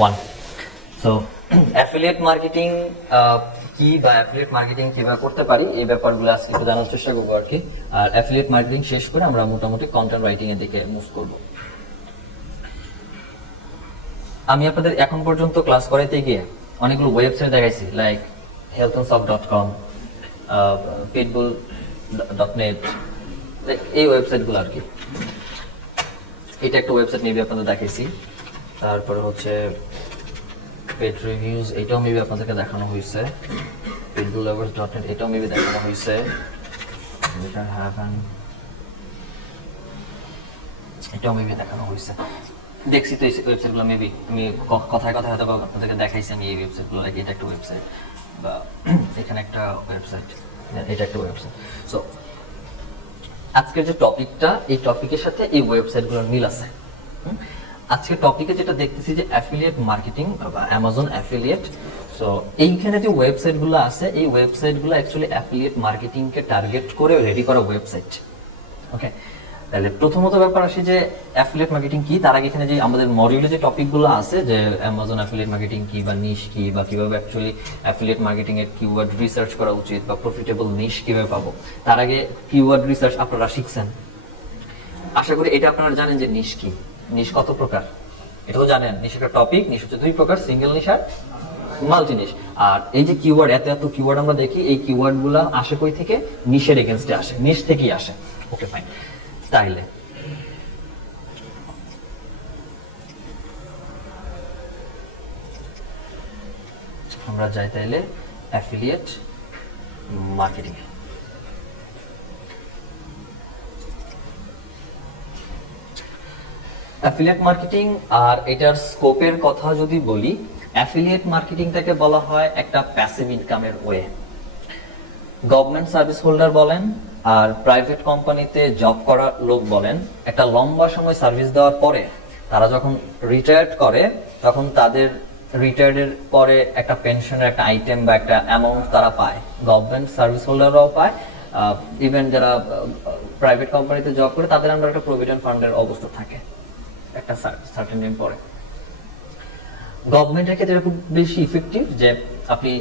One. So affiliate marketing কি বা affiliate marketing কিভাবে করতে পারি এই ব্যাপারগুলো আজকে একটু জানার চেষ্টা করবো আর কি। আর অ্যাফিলিয়েট মার্কেটিং শেষ করে আমরা মোটামুটি কন্টেন্ট রাইটিং এর দিকে মুভ করব। আমি আপনাদের এখন পর্যন্ত ক্লাস করাইতে গিয়ে অনেকগুলো ওয়েবসাইট দেখাইছি, লাইক healthandsoft.com, pitbull.net, এই ওয়েবসাইটগুলো আর কি। এটা একটা ওয়েবসাইট মেবি আপনাদের দেখাইছি। তারপরে হচ্ছে পেট রিভিউজ, এটাও মেবি আপনাদেরকে দেখানো হয়েছে। pitbulllovers.net, এটাও মেবি দেখানো হয়েছে। এটাও মেবি দেখানো হয়েছে, দেখছি তো এই ওয়েবসাইটগুলো। মেবি আমি কথায় কথায় হয়তো আপনাদেরকে দেখাইছি আমি এই ওয়েবসাইটগুলো। লাইক এটা একটা ওয়েবসাইট, বা এখানে একটা ওয়েবসাইট, এটা একটা ওয়েবসাইট। সো আজকের যে টপিকটা, এই টপিকের সাথে এই ওয়েবসাইটগুলোর মিল আছে। আজকের টপিকে যেটা দেখতেছি যে অ্যাফিলিয়েট মার্কেটিং বা অ্যামাজন অ্যাফিলিয়েট। সো এইখানে যে ওয়েবসাইটগুলো আছে, এই ওয়েবসাইটগুলো অ্যাকচুয়ালি অ্যাফিলিয়েট মার্কেটিংকে টার্গেট করে রেডি করা ওয়েবসাইট। ওকে, তাহলে প্রথমত ব্যাপার আসে যে অ্যাফিলিয়েট মার্কেটিং কি। তার আগে এখানে যে আমাদের মডিউলে যে টপিকগুলো আছে, যে অ্যামাজন অ্যাফিলিয়েট মার্কেটিং কি বা নিশ কি, বা কিভাবে অ্যাকচুয়ালি অ্যাফিলিয়েট মার্কেটিং এর কিওয়ার্ড রিসার্চ করা উচিত, বা প্রফিটেবল নিশ কিভাবে পাবো, তার আগে কিওয়ার্ড রিসার্চ আপনারা শিখছেন। আশা করি এটা আপনারা জানেন যে নিশ কি, নিশ কত প্রকার, এটাও জানেন। নিশ একটা টপিক, নিশ হচ্ছে দুই প্রকার, সিঙ্গেল নিশ আর মাল্টি নিশ। আর এই যে কিওয়ার্ড, এত এত কিওয়ার্ড আমরা দেখি, এই কিওয়ার্ড গুলা আসে কই থেকে? নিশের এগেইনস্টে আসে, নিশ থেকেই আসে। Okay fine. তাইলে আমরা যাই তাইলে অ্যাফিলিয়েট মার্কেটিং এ। অ্যাফিলিয়েট মার্কেটিং আর এটার স্কোপের কথা যদি বলি, অ্যাফিলিয়েট মার্কেটিংটাকে বলা হয় একটা প্যাসিভ ইনকামের ওয়ে। গভর্নমেন্ট সার্ভিস হোল্ডার বলেন আর প্রাইভেট কোম্পানিতে জব করা লোক বলেন, একটা লম্বা সময় সার্ভিস দেওয়ার পরে তারা যখন রিটায়ার্ড করে, তখন তাদের রিটায়ার্ডের পরে একটা পেনশনের একটা আইটেম বা একটা অ্যামাউন্ট তারা পায়। গভর্নমেন্ট সার্ভিস হোল্ডাররাও পায়, ইভেন যারা প্রাইভেট কোম্পানিতে জব করে তাদের আন্ডার একটা প্রভিডেন্ট ফান্ডের অবস্থা থাকে একটা সার্টেন টাইম পরে। গভর্নমেন্টের ক্ষেত্রে এটা খুব বেশি ইফেক্টিভ যে আপনি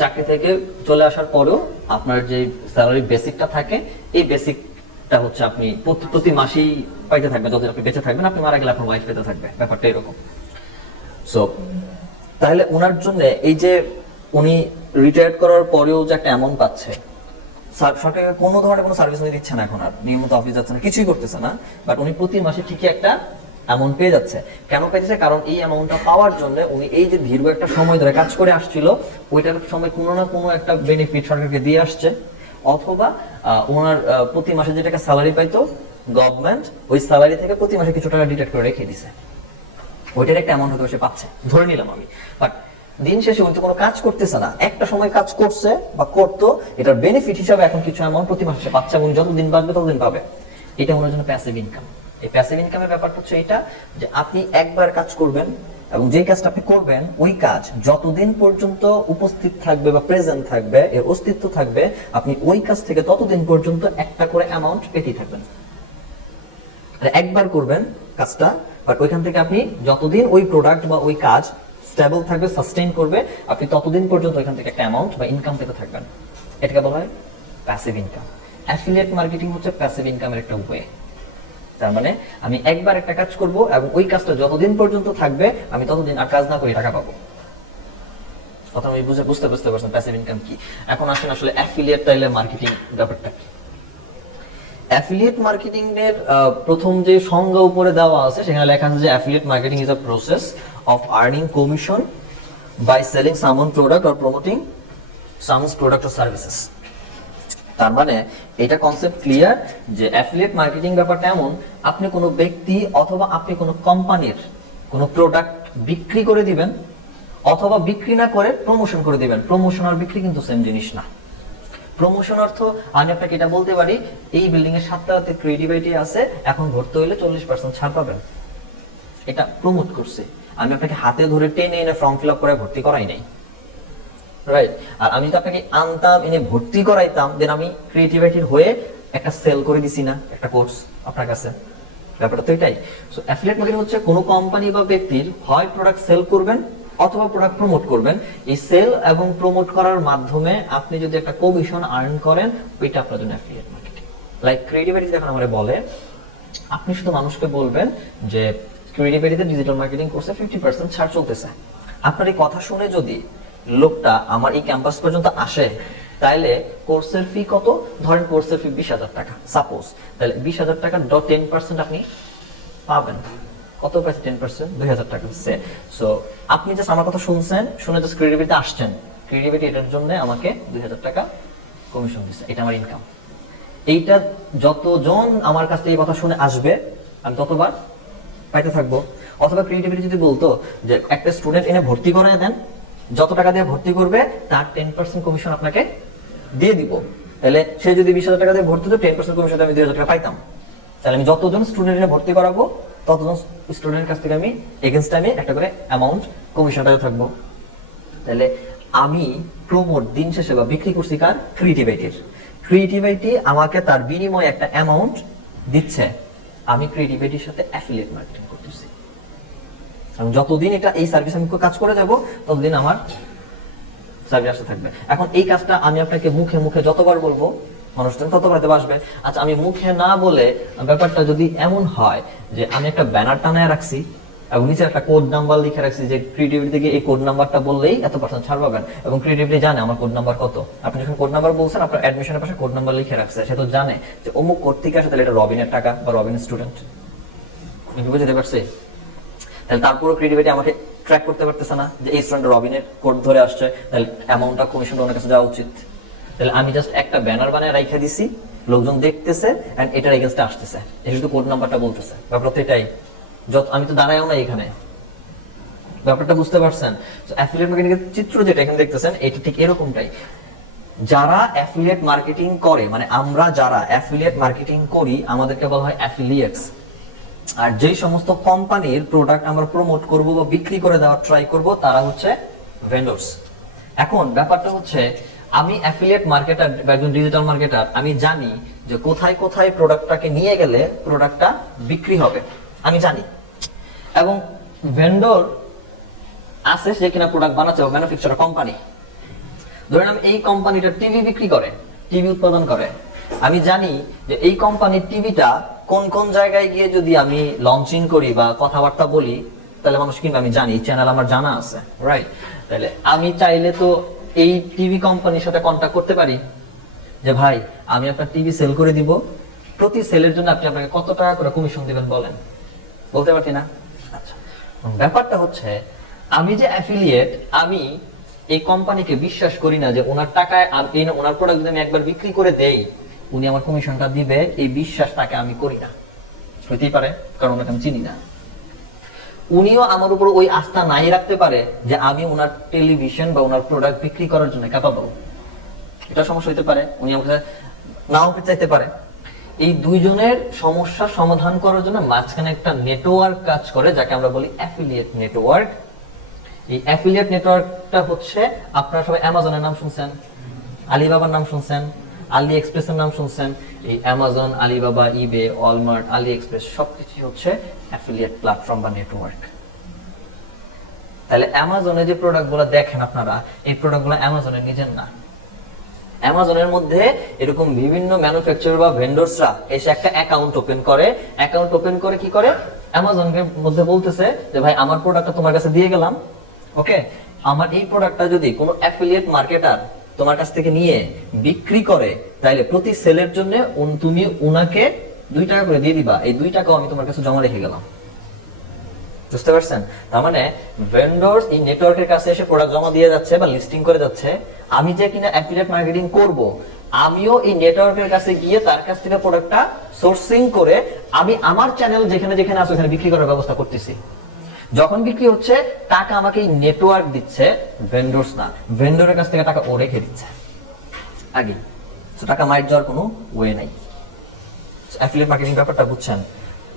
চাকরি থেকে চলে আসার পরেও আপনার যে স্যালারি বেসিকটা থাকে, এই বেসিকটা হচ্ছে আপনি প্রতি মাসেই পাইতে থাকবেন। যতদিন আপনি বেঁচে থাকবেন, আপনি মারা গেলে আপনার ওয়াইফ পেতে থাকবে, ব্যাপারটা এরকম। সো তাহলে ওনার জন্য এই যে উনি রিটায়ার করার পরেও যে একটা অ্যামাউন্ট পাচ্ছে, সরকার কোনো ধরনের কোনো সার্ভিস উনি দিচ্ছে না, এখন আর নিয়মিত অফিস যাচ্ছে না, কিছুই করতেছে না, বাট উনি প্রতি মাসে ঠিকই একটা অ্যামাউন্ট পেয়ে যাচ্ছে। কেন পেয়েছে? কারণ এই অ্যামাউন্টটা পাওয়ার জন্য উনি এই যে দীর্ঘ একটা সময় ধরে কাজ করে আসছিল, ওইটার সময় কোনো না কোনো একটা বেনিফিট সরকারকে দিয়ে আসছে, অথবা ওনার প্রতি মাসে যে টাকা স্যালারি পাইতো গভর্নমেন্ট, ওই স্যালারি থেকে প্রতি মাসে কিছু টাকা ডিডাক্ট করে রেখে দিছে, ওইটার একটা অ্যামাউন্ট হয়তো সে পাচ্ছে, ধরে নিলাম আমি। বাট দিন শেষে উনি তো কোনো কাজ করতেছে না, একটা সময় কাজ করছে বা করতো, এটার বেনিফিট হিসাবে এখন কিছু অ্যামাউন্ট প্রতি মাসে পাচ্ছে, এবং যতদিন বাঁচবে ততদিন পাবে। এটা ওনার জন্য প্যাসিভ ইনকাম। এই প্যাসিভ ইনকামের ব্যাপারটা হচ্ছে এটা যে আপনি একবার কাজ করবেন, এবং যে কাজটা আপনি করবেন ওই কাজ যতদিন পর্যন্ত উপস্থিত থাকবে বা প্রেজেন্ট থাকবে, এর অস্তিত্ব থাকবে, আপনি ওই কাজ থেকে ততদিন পর্যন্ত একটা করে অ্যামাউন্ট পেতেই থাকবেন। একবার করবেন কাজটা, বাট ওইখান থেকে আপনি যতদিন ওই প্রোডাক্ট বা ওই কাজ স্টেবল থাকবে, সাস্টেইন করবে, আপনি ততদিন পর্যন্ত ওইখান থেকে একটা অ্যামাউন্ট বা ইনকাম পেতে থাকবেন। এটাকে বলা হয় প্যাসিভ ইনকাম। অ্যাফিলিয়েট মার্কেটিং হচ্ছে প্যাসিভ ইনকামের একটা ওয়ে। তার মানে আমি একবার একটা কাজ করব, এবং ওই কাজটা যতদিন পর্যন্ত থাকবে আমি ততদিন আর কাজ না করে টাকা পাবো। কথা আমি বুঝতে পারছেন প্যাসিভ ইনকাম কি? এখন আসেন আসলে অ্যাফিলিয়েট টাইলে মার্কেটিং ব্যাপারটা কি। অ্যাফিলিয়েট মার্কেটিং এর প্রথম যে সংজ্ঞা উপরে দেওয়া আছে, সেখানে লেখা আছে যে affiliate marketing is a process of earning commission by selling someone product or promoting someone's product or services. তার মানে এটা কনসেপ্ট ক্লিয়ার যে অ্যাফিলিয়েট মার্কেটিং ব্যাপারটা এমন, আপনি কোনো ব্যক্তি অথবা আপনি কোনো কোম্পানির কোনো প্রোডাক্ট বিক্রি করে দিবেন, অথবা বিক্রি না করে প্রমোশন করে দিবেন। প্রমোশন আর বিক্রি কিন্তু সেম জিনিস না। প্রমোশন অর্থ আমি আপনাকে এটা বলতে পারি, এই বিল্ডিং এর 7টাতে ক্রিয়েটিভিটি আছে, এখন ভর্তি হইলে 40% ছাড় পাবেন, এটা প্রমোট করছে। আমি আপনাকে হাতে ধরে টেনে এনে ফর্ম ফিল আপ করে ভর্তি করাই নাই, রাইট? আর আমি যদি আপনাকে আনতাম, এনে ভর্তি করাইতাম, দেন আমি ক্রিয়েটিভিটির হয়ে একটা সেল করে দিছি না একটা কোর্স আপনার কাছে, ব্যাপারটা তো এটাই। সো অ্যাফিলিয়েট মার্কেটিং হচ্ছে কোনো কোম্পানি বা ব্যক্তির হয় প্রোডাক্ট সেল করবেন অথবা প্রোডাক্ট প্রমোট করবেন। এই সেল এবং প্রমোট করার মাধ্যমে আপনি যদি একটা কমিশন আর্ন করেন, ওইটা আপনার জন্য অ্যাফিলিয়েট মার্কেটিং। লাইক ক্রিয়েটিভিটি যখন আমরা বলে, আপনি শুধু মানুষকে বলবেন যে ক্রিয়েটিভিটিতে ডিজিটাল মার্কেটিং কোর্সে 50% ছাড় চলতেছে। আপনার এই কথা শুনে যদি লোকটা আমার এই ক্যাম্পাস পর্যন্ত আসে, তাইলে কোর্সের ফি কত? ধরেন কোর্সের ফি 20,000 টাকা সাপোজ, তাহলে 20,000 টাকা 10% আপনি পাবেন। কত পাইছে? 10%, 2,000 টাকা হচ্ছে। সো আপনি জাস্ট আমার কথা শুনছেন, শুনে জাস্ট ক্রিয়েটিভিটিতে আসছেন, ক্রিয়েটিভিটি এটার জন্য আমাকে 2,000 টাকা কমিশন দিচ্ছে, এটা আমার ইনকাম। এইটা যতজন আমার কাছ থেকে এই কথা শুনে আসবে, আমি ততবার পাইতে থাকবো। অথবা ক্রিয়েটিভিটি যদি বলতো যে একটা স্টুডেন্ট এনে ভর্তি করায় দেন, যত টাকা দিয়ে ভর্তি করবে তার 10% কমিশন আপনাকে দিয়ে দিব, তাহলে সে যদি 20,000 টাকা দিয়ে ভর্তি হতো, 10% কমিশন আমি 2,000 টাকা পাইতাম। তাহলে আমি যতজন স্টুডেন্ট এনে ভর্তি করাবো, ততজন স্টুডেন্টের কাছ থেকে আমি এগেইনস্ট টাইমে একটা করে অ্যামাউন্ট কমিশন পাইতে থাকবো। তাহলে আমি প্রমোট দিন শেষে বা বিক্রি করছি কার? ক্রিয়েটিভিটির। ক্রিয়েটিভিটি আমাকে তার বিনিময়ে একটা অ্যামাউন্ট দিচ্ছে, আমি ক্রিয়েটিভিটির সাথে অ্যাফিলিয়েট মার্কেটিং করতেছি। আমি যতদিন এটা এই সার্ভিস আমি কাজ করে যাব, ততদিন আমার সার্ভিস আসতে থাকবে। এখন এই কাজটা আমি আপনাকে মুখে মুখে যতবার বলবো, মানুষজন ততবার আসবে। আচ্ছা, আমি মুখে না বলে ব্যাপারটা যদি এমন হয় যে আমি একটা ব্যানার টানায় রাখছি এবং নিচে একটা কোড নাম্বার লিখে রাখছি যে ক্রিয়েটিভিটি থেকে এই কোড নাম্বারটা বললেই এত % ছাড় পাবেন, এবং ক্রিয়েটিভিটি জানে আমার কোড নাম্বার কত। আপনি যখন কোড নাম্বার বলছেন, আপনার অ্যাডমিশনের পাশে কোড নাম্বার লিখে রাখছে, সে তো জানে যে অমুক কোড থেকে আসে, তাহলে এটা রবিনের টাকা বা রবিনের স্টুডেন্ট। বুঝতে পারছি? তাহলে তারপরে ক্রিয়েটিভিটি আমাকে ট্র্যাক করতে পারতেছে না যে এই স্টুডেন্ট রবিনের কোড ধরে আসছে, তাহলে অ্যামাউন্টটা কমিশন ওনার কাছে যাওয়া উচিত। তাহলে আমি জাস্ট একটা ব্যানার বানিয়ে রাইখা দিছি, লোকজন দেখতেছে এন্ড এটার এগেইনস্টে আসতেছে, এটা শুধু কোড নাম্বারটা বলতেছে। ব্যাপারটা তো এটাই, আমি তো দাঁড়াইও না এখানে। ব্যাপারটা বুঝতে পারছেন? অ্যাফিলিয়েট মার্কেটিং এর চিত্র যেটা এখানে দেখতেছেন, এটা ঠিক এরকমটাই। যারা অ্যাফিলিয়েট মার্কেটিং করে, মানে আমরা যারা অ্যাফিলিয়েট মার্কেটিং করি, আমাদেরকে বলা হয় অ্যাফিলিয়েটস। আর যেই সমস্ত কোম্পানির প্রোডাক্ট আমরা প্রমোট করব বা বিক্রি করে দেওয়ার ট্রাই করব, তারা হচ্ছে ভেন্ডরস। এখন ব্যাপারটা হচ্ছে, আমি অ্যাফিলিয়েট মার্কেটার বা একজন ডিজিটাল মার্কেটার, আমি জানি যে কোথায় কোথায় প্রোডাক্টটাকে নিয়ে গেলে প্রোডাক্টটা বিক্রি হবে, আমি জানি। এবং ভেন্ডর আছে যে কিনা প্রোডাক্ট বানাচ্ছে, ম্যানুফ্যাকচারার কোম্পানি। ধরেন আমি এই কোম্পানিটা টিভি বিক্রি করে, টিভি উৎপাদন করে, আমি জানি যে এই কোম্পানির টিভিটা কোন কোন জায়গায় গিয়ে যদি আমি লঞ্চিং করি বা কথাবার্তা বলি, তাহলে মানুষ কিনবে, আমি জানি, চ্যানেল আমার জানা আছে, রাইট? তাহলে আমি চাইলে তো এই টিভি কোম্পানির সাথে কন্ট্যাক্ট করতে পারি যে ভাই, আমি আপনার টিভি সেল করে দিব, প্রতি সেলের জন্য আপনি আপনাকে কত টাকা করে কমিশন দিবেন বলেন, বলতে পারছি না? আচ্ছা, ব্যাপারটা হচ্ছে, আমি যে অ্যাফিলিয়েট, আমি এই কোম্পানিকে বিশ্বাস করি না যে ওনার টাকায় ওনার প্রোডাক্ট যদি আমি একবার বিক্রি করে দেই, উনি আমার কমিশনটা দিবে, এই বিশ্বাসটাকে আমি করি না। হতেই পারে, কারণ ওনাকে আমি চিনি না। উনিও আমার উপর ওই আস্থা নাই রাখতে পারে যে আমি ওনার টেলিভিশন বা ওনার প্রোডাক্ট বিক্রি করার জন্য ক্যাপাবল। এটা সমস্যা হতে পারে, উনি আমাকে নাও চাইতে পারে। এই দুইজনের সমস্যার সমাধান করার জন্য মাঝখানে একটা নেটওয়ার্ক কাজ করে, যাকে আমরা বলি অ্যাফিলিয়েট নেটওয়ার্ক। এই অ্যাফিলিয়েট নেটওয়ার্কটা হচ্ছে, আপনারা সবাই অ্যামাজনের নাম শুনছেন, আলিবাবার নাম শুনছেন, আলি এক্সপ্রেসের নাম শুনছেন। এই অ্যামাজন, আলিবাবা, ইবে, ওয়ালমার্ট, আলি এক্সপ্রেস সবকিছু হচ্ছে অ্যাফিলিয়েট প্ল্যাটফর্ম বা নেটওয়ার্ক। তাহলে অ্যামাজনে যে প্রোডাক্টগুলো দেখেন আপনারা, এই প্রোডাক্টগুলো অ্যামাজনের নিজের না। অ্যামাজনের মধ্যে এরকম বিভিন্ন ম্যানুফ্যাকচারার বা ভেন্ডরসরা এসে একটা অ্যাকাউন্ট ওপেন করে। অ্যাকাউন্ট ওপেন করে কি করে? অ্যামাজনের মধ্যে বলতেছে যে ভাই, আমার প্রোডাক্টটা তোমার কাছে দিয়ে গেলাম, ওকে, আমার এই প্রোডাক্টটা যদি কোনো অ্যাফিলিয়েট মার্কেটার তোমার কাছ থেকে নিয়ে বিক্রি করে, তাহলে প্রতি সেলের জন্য তুমি উনাকে 2 টাকা করে দিয়ে দিবা, এই 2 টাকাও আমি তোমার কাছে জমা রেখে গেলাম। বুঝতে পারছেন? তার মানে ভেন্ডরস এই নেটওয়ার্কের কাছে এসে প্রোডাক্ট জমা দিয়ে যাচ্ছে বা লিস্টিং করে যাচ্ছে। আমি যে কিনা অ্যাফিলিয়েট মার্কেটিং করব, আমিও এই নেটওয়ার্কের কাছে গিয়ে তার কাছ থেকে প্রোডাক্টটা সোর্সিং করে আমি আমার চ্যানেল যেখানে যেখানে আছে ওখানে বিক্রি করার ব্যবস্থা করতেছি। যখন বিক্রি হচ্ছে, টাকা আমাকে এই নেটওয়ার্ক দিচ্ছে, ভেন্ডরস না। ভেন্ডরের কাছ থেকে টাকা ও রেখে দিচ্ছে আগে, তো টাকা মাইট যাওয়ার কোনো ওয়ে নাই। অ্যাফিলিয়েট মার্কেটিং ব্যাপারটা বুঝছেন?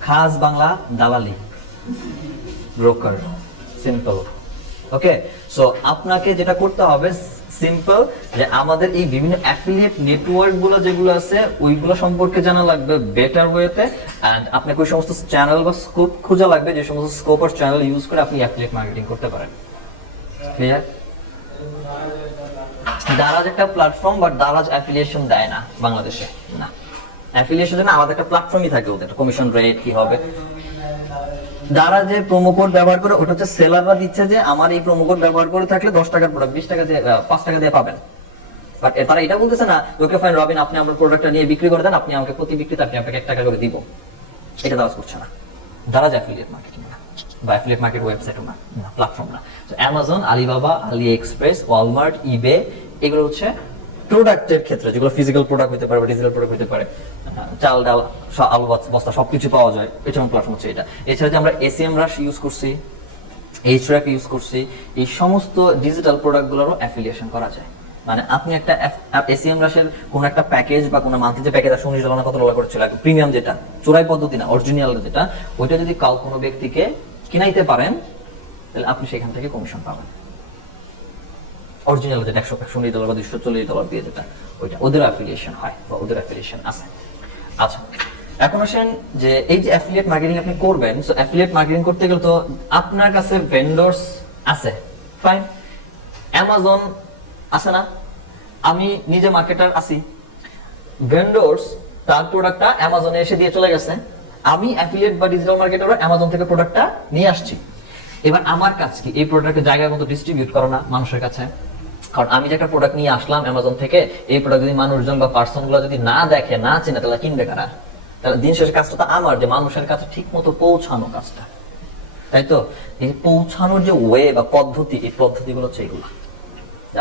খাস বাংলা দালালি, ব্রোকার, সিম্পল। ওকে, সো আপনাকে যেটা করতে হবে, সিম্পল যে আমাদের এই বিভিন্ন অ্যাফিলিয়েট নেটওয়ার্ক গুলো যেগুলো আছে ওইগুলো সম্পর্কে জানা লাগবে বেটার ওয়েতে, এন্ড আপনাকে ওই সমস্ত চ্যানেল বা স্কোপ খোঁজা লাগবে যে সমস্ত স্কোপ আর চ্যানেল ইউজ করে আপনি অ্যাফিলিয়েট মার্কেটিং করতে পারেন। ক্লিয়ার? দারাজ একটা প্ল্যাটফর্ম, বাট দারাজ অ্যাফিলিয়েশন দেয় না বাংলাদেশে, না। অ্যাফিলিয়েশনের জন্য আমাদের একটা প্ল্যাটফর্মই থাকে, ওদের কমিশন রেট কি হবে। যারা যে প্রোমো কোড ব্যবহার করে ওটা হচ্ছে সেলাররা দিচ্ছে যে আমার এই প্রোমো কোড ব্যবহার করে থাকলে 10 টাকার প্রোডাক্ট 20 টাকা দিয়ে 5 টাকা দিয়ে পাবেন, বাট তারা এটা বলতেছে না ওকে ফাইন রবিন আপনি আমার প্রোডাক্টটা নিয়ে বিক্রি করে দেন, আপনি আমাকে প্রতি বিক্রিতে আপনি আপনাকে 1 টাকা করে দিব। এটা দারাজ করছে না, দারাজ অ্যাফিলিয়েট মার্কেটিং না, বা অ্যাফিলিয়েট মার্কেট ওয়েবসাইটও না, প্ল্যাটফর্ম না। তো অ্যামাজন, আলিবাবা, আলি এক্সপ্রেস, ওয়ালমার্ট, ইবে এগুলো হচ্ছে প্রোডাক্টের ক্ষেত্রে, যেগুলো ফিজিক্যাল প্রোডাক্ট হতে পারে বা ডিজিটাল প্রোডাক্ট হতে পারে, চাল ডাল আলু বস্তা সবকিছু পাওয়া যায়, এটা প্ল্যাটফর্ম হচ্ছে এটা। এছাড়া যে আমরা এসিএম রাশ ইউজ করছি, এইচরাক ইউজ করছি, এই সমস্ত ডিজিটাল প্রোডাক্টগুলোরও অ্যাফিলিয়েশন করা যায়। মানে আপনি একটা এসিএম রাশের কোন একটা প্যাকেজ বা কোন মান্থলি যে প্যাকেজ $19 কত ডলার করেছিল, প্রিমিয়াম যেটা চোরাই পদ্ধতি না, অরিজিনাল যেটা, ওইটা যদি কোনো ব্যক্তিকে কিনাইতে পারেন তাহলে আপনি সেখান থেকে কমিশন পাবেন। অরিজিনাল যেটা $119 বা $240 দিয়ে যেটা, ওইটা ওদের অ্যাফিলিয়েশন হয় বা ওদের অ্যাফিলিয়েশন আছে। আচ্ছা, এখন আসেন যে এই যে অ্যাফিলিয়েট মার্কেটিং আপনি করবেন, সো অ্যাফিলিয়েট মার্কেটিং করতে গেলে তো আপনার কাছে ভেন্ডরস আছে, ফাইন। অ্যামাজন আছে না, আমি নিজে মার্কেটার আছি, ভেন্ডরস তার প্রোডাক্টটা অ্যামাজনে এসে দিয়ে চলে গেছে, আমি অ্যাফিলিয়েট বা ডিজিটাল মার্কেটারও অ্যামাজন থেকে প্রোডাক্টটা নিয়ে আসছি। এবার আমার কাজ কি এই প্রোডাক্টের জায়গার মতো ডিস্ট্রিবিউট করো না মানুষের কাছে, কারণ আমি যে একটা প্রোডাক্ট নিয়ে আসলাম অ্যামাজন থেকে, এই প্রোডাক্ট যদি মানুষজন বা পার্সন গুলো যদি না দেখে না চেনে তাহলে কিনবে কারা? তাহলে দিন শেষে কাজটা তো আমার, যে মানুষের কাছে ঠিক মতো পৌঁছানো কাজটা, তাই তো? এই পৌঁছানোর যে ওয়ে বা পদ্ধতি, এই পদ্ধতিগুলো হচ্ছে এগুলো